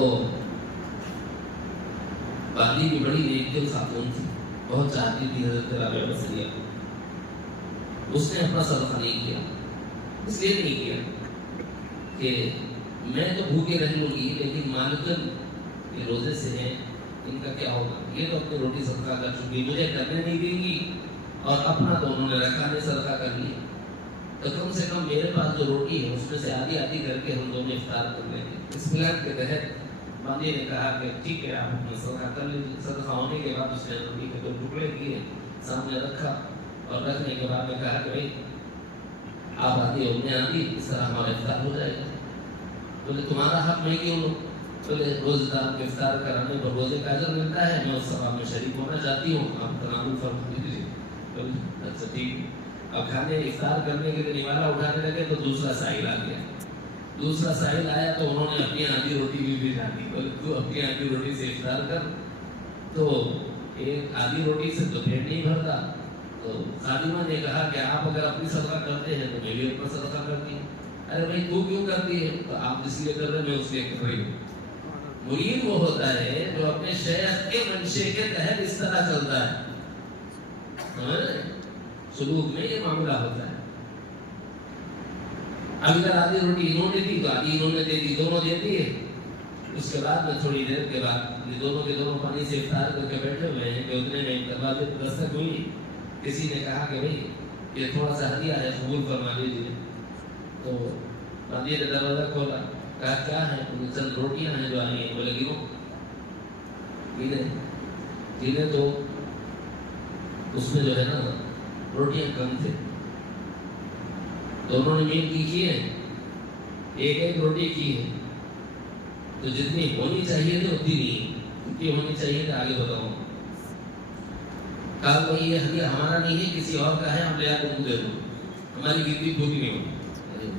باندھی بھی بڑی نیک دل خاتون تھی، بہت چاہتی تھی حضرت رابعہ بصریہ۔ اس نے اپنا صدقہ نہیں کیا، اس لیے نہیں کیا کہ میں تو بھوکے رہوں گی لیکن مالکن یہ روزے سے ہیں، ان کا کیا ہوگا، یہ تو اپنی روٹی صدقہ کر چکی، مجھے کرنے نہیں دیں گی، اور اپنا تو انہوں نے رکھا نہیں، صدقہ کر لیا، تو کم سے کم میرے پاس جو روٹی ہے اس میں سے آدھی آدھی کر کے ہم دونوں افطار کر لیں گے۔ اس پلان کے تحت باندھی نے کہا کہ ٹھیک ہے آپ اپنا صدقہ کر لیجیے۔ صدقہ ہونے کے بعد اس نے روٹی کے 2 ٹکڑے کیے، سامنے رکھا، اور رکھنے کے بعد میں کہا کہ بھائی آپ آدھی اور میں آدھی، اس طرح ہمارا افطار ہو جائے گا۔ بولے تمہارا حق میں کیوں لوں؟ بولے روزہ دار کے افطار کرانے پر روزے کا اجر ملتا ہے، میں اس ثواب میں شریک ہونا چاہتی ہوں، آپ تناول فرما دیجیے۔ اچھا ٹھیک۔ اب کھانے افطار کرنے کے لیے نوالا اٹھانے لگے تو دوسرا سائل آ گیا۔ دوسرا سائل آیا تو انہوں نے اپنی آدھی روٹی بھی بھیجا دی، بولے تو اپنی آدھی روٹی سے افطار کر۔ تو ایک آدھی روٹی سے تو پیٹ نہیں بھرتا، تو خادمہ نے کہا کہ آپ اگر اپنی صدقہ کرتے ہیں تو میں بھی اپنا صدقہ کرتی ہوں۔ ارے بھائی تو کیوں کرتی ہے؟ تو آپ اس لیے کر رہے ہیں، میں اس لیے کر رہی ہوں۔ مرید وہ ہوتا ہے جو اپنے شیخ کے منشے کے تحت اس طرح چلتا ہے، سلوک میں یہ معاملہ ہوتا ہے۔ اگر آدھی روٹی انہوں نے دی تو آدھی انہوں نے دے دی، دونوں دیتی ہے۔ اس کے بعد میں تھوڑی دیر کے بعد یہ دونوں کے دونوں پانی سے افطار کر کے بیٹھے ہوئے ہیں کہ اتنے میں دروازے پر دستک ہوئی، کسی نے کہا کہ بھائی یہ تھوڑا سا ہدیہ ہے، قبول فرما لیجیے۔ تو باندھی نے دروازہ کھولا، کہا کیا ہے؟ چند روٹیاں ہیں جو آئی ہیں۔ بولے گنو، گنے تو اس میں جو ہے نا روٹیاں کم تھے، دونوں نے مل کی ہے، ایک ایک روٹی کی ہے، تو جتنی ہونی چاہیے تھی اتنی نہیں، کتنی ہونی چاہیے تھی آگے بتاؤں۔ کہا بھائی یہ ہدیہ ہمارا نہیں ہے، کسی اور کا ہے، ہم لے آ کے دے دو، ہماری گنتی پوری نہیں ہوگی،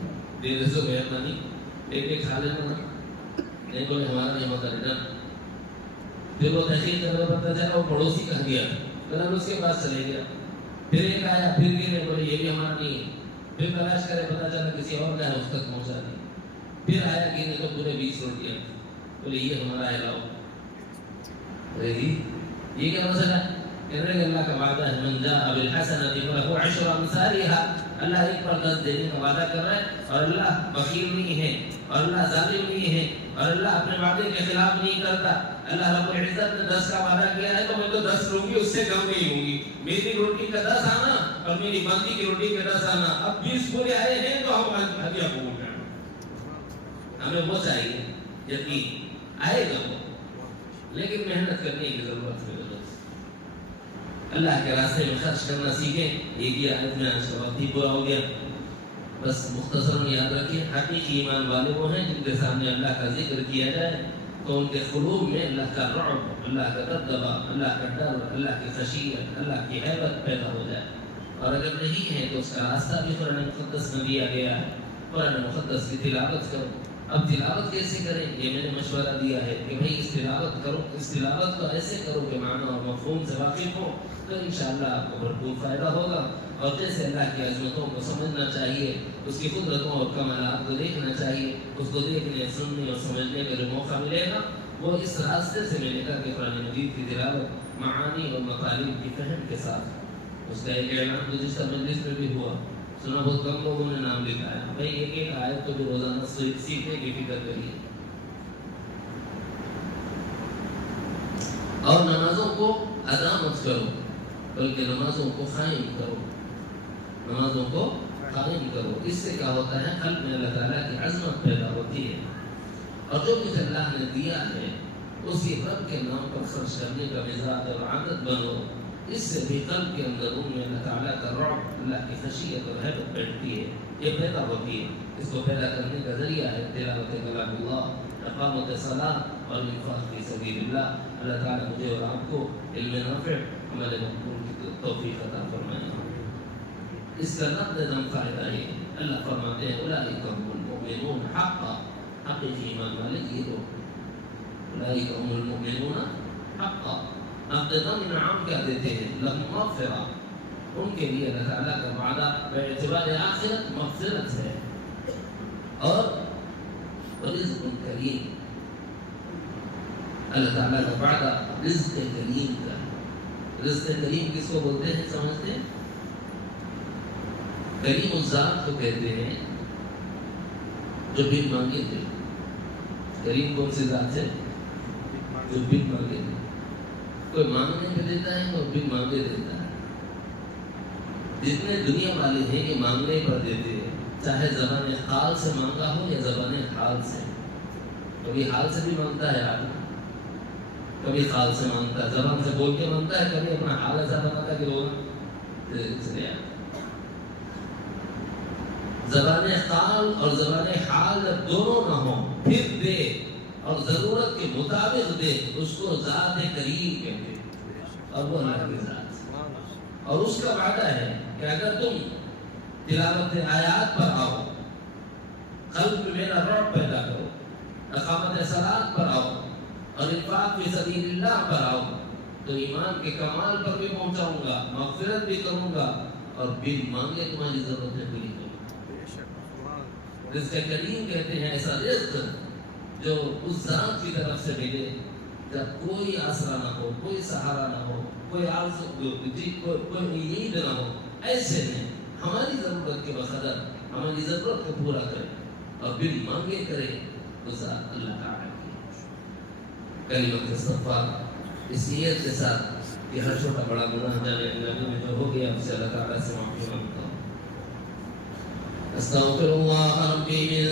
دے دے سو مہربانی، ایک ایک کھا لینا، نہیں بولے ہمارا نہیں ہوتا ریٹرن۔ پھر وہ تحقیق کرنے پڑتا چلا، وہ پڑوسی کا دیا، پھر اس کے پاس چلے گیا، پھر ایک آیا، پھر گئے، بولے یہ بھی ہمارا نہیں ہے، پھر تلاش کرے، پتا چلا کسی اور کا ہے، اس تک پہنچا دیا، پھر آیا گنے تو پورے 20 روٹیاں، بولے یہ ہمارا الاؤ. یہ کیا مسئلہ ہے؟ کہنے لگے اللہ کا وعدہ ہے من جاء بالحسنۃ فلہ عشر امثالها. اللہ ایک پر 10 دینے کا وعدہ کر رہا ہے اور اللہ بخیل نہیں ہے اور اللہ ظالم نہیں ہے اور اللہ اپنے وعدے کے خلاف نہیں کرتا. اللہ رب العزت نے 10 کا وعدہ کیا ہے تو میں تو 10 لوں گی، اس سے کم نہیں ہوں گی. میری روٹی کا 10 آنا اور میری بندی کی روٹی کا 10 آنا. اب 20 پورے آئے ہیں تو ہم ہدیہ قبول کریں. ہمیں وہ چاہیے یقین آئے گا وہ، لیکن محنت کرنے کی ضرورت ہے. اللہ کے راستے میں خرچ کرنا سیکھیں. ایک ہی آیت میں آج کا وقت ہی پورا ہو گیا. بس مختصراً یاد رکھیں حقیقی ایمان والے وہ ہیں جن کے سامنے اللہ کا ذکر کیا جائے تو ان کے قلوب میں اللہ کا رعب، اللہ کا دبدبہ، اللہ کا ڈر، اللہ کی خشیت، اللہ کی ہیبت پیدا ہو جائے. اور اگر نہیں ہے تو اس کا راستہ بھی قرآن مقدس میں دیا گیا ہے. قرآن مقدس کی تلاوت کرو. اب تلاوت کیسے کریں یہ میں نے مشورہ دیا ہے کہ بھئی اس تلاوت کرو، اس تلاوت کو ایسے کرو کہ معنی اور مفہوم سے واقف ہو تو انشاءاللہ آپ کو بھرپور فائدہ ہوگا. اور جیسے اللہ کی عظمتوں کو سمجھنا چاہیے، اس کی قدرتوں اور کمالات کو دیکھنا چاہیے، اس کو دیکھنے، سننے اور سمجھنے کا جو موقع ملے گا وہ اس راستے سے ملے گا کہ قرآن مجید کی تلاوت معانی اور مطالب کی فہم کے ساتھ. اس کا ایک اعلان گزشتہ مجلس میں بھی ہوا، سنا بہت کم لوگوں نے نام لکھا ہے. بھائی ایک ایک آیت کو بھی روزانہ سیکھنے کی فکر کریے. اور نمازوں کو ادا مت کرو بلکہ نمازوں کو قائم کرو. نمازوں کو قائم کرو. اس سے کیا ہوتا ہے؟ قلب میں اللہ تعالیٰ کی عظمت پیدا ہوتی ہے اور جو کچھ اللہ نے دیا ہے اسی رب کے نام پر خرچ کرنے کا مزاج اور عادت بنو. اس سے بھی قلب کے اندرون میں اللہ تعالیٰ کا رعب، اللہ کی خشیت اور حیبت بیٹھتی ہے، یہ پیدا ہوتی ہے. اس کو پیدا کرنے کا ذریعہ ہے تلاوت کلام اللہ، اقامت صلاۃ اور انفاق فی سبیل اللہ. اللہ تعالیٰ مجھے اور آپ کو علم نافع، عمل مقبول کی توفیق عطا فرمائے. اس کا نقد فائدہ ہے. اللہ فرماتے ہیں اولئک هم المؤمنون حقا. حقیقی ایمان والے یہ لوگ اولئک هم المؤمنون حقا. نقد انعام کیا دیتے ہیں؟ لهم مغفرہ. ان کے لیے اللہ تعالیٰ کا وعدہ باعتبار آخرت مغفرت ہے اور رزق کریم. اللہ تعالیٰ کا وعدہ رزق کریم کا. رزق کریم کس کو بولتے ہیں سمجھتے ہیں؟ کریم اس ذات کو کہتے ہیں جو بن مانگے تھے. کریم کون سی ذات ہے؟ جو بن مانگے تھے. کوئی مانگنے پہ دیتا ہے اور بن مانگے دیتا ہے. جتنے دنیا والے ہیں یہ مانگنے پر دیتے ہیں، چاہے زبان حال سے مانگا ہو یا زبان حال سے. کبھی حال سے بھی مانگتا ہے آدمی، کبھی حال سے مانگتا ہے، زبان سے بول کے مانگتا ہے، کبھی اپنا حال ایسا بناتا ہے کہ وہ زبان حال اور زبان حال دونوں نہ ہوں پھر دے اور ضرورت کے مطابق دے. اس کو ذات کریم کہتے ہیں اور وہ اللہ کی ذات. اور اس کا وعدہ ہے کہ اگر تم تلاوت آیات پر آؤ، قلب میں میرا رعب پیدا کرو، اقامت صلاۃ پر آؤ اور انفاق فی سبیل اللہ پر آؤ تو ایمان کے کمال پر بھی پہنچاؤں گا، مغفرت بھی کروں گا اور بن مانگے تمہاری ضرورتیں پوری کروں گا. رزق کریم کہتے ہیں ایسا رزق جو اس ذات کی طرف سے ملے جب کوئی آسرا نہ ہو، کوئی سہارا نہ ہو، کوئی کوئی امید نہ ہو. ایسے میں ہماری ضرورت کے بقدر ہماری ضرورت کو پورا کرے اور بن مانگے کرے تو ذات اللہ تعالیٰ کی. کلمۃ استغفار اس نیت کے ساتھ کہ ہر چھوٹا بڑا گناہ جانے میں جو ہو گیا اس سے اللہ تعالیٰ سے معافی مانگتا ہوں. استغفر اللہ ربی من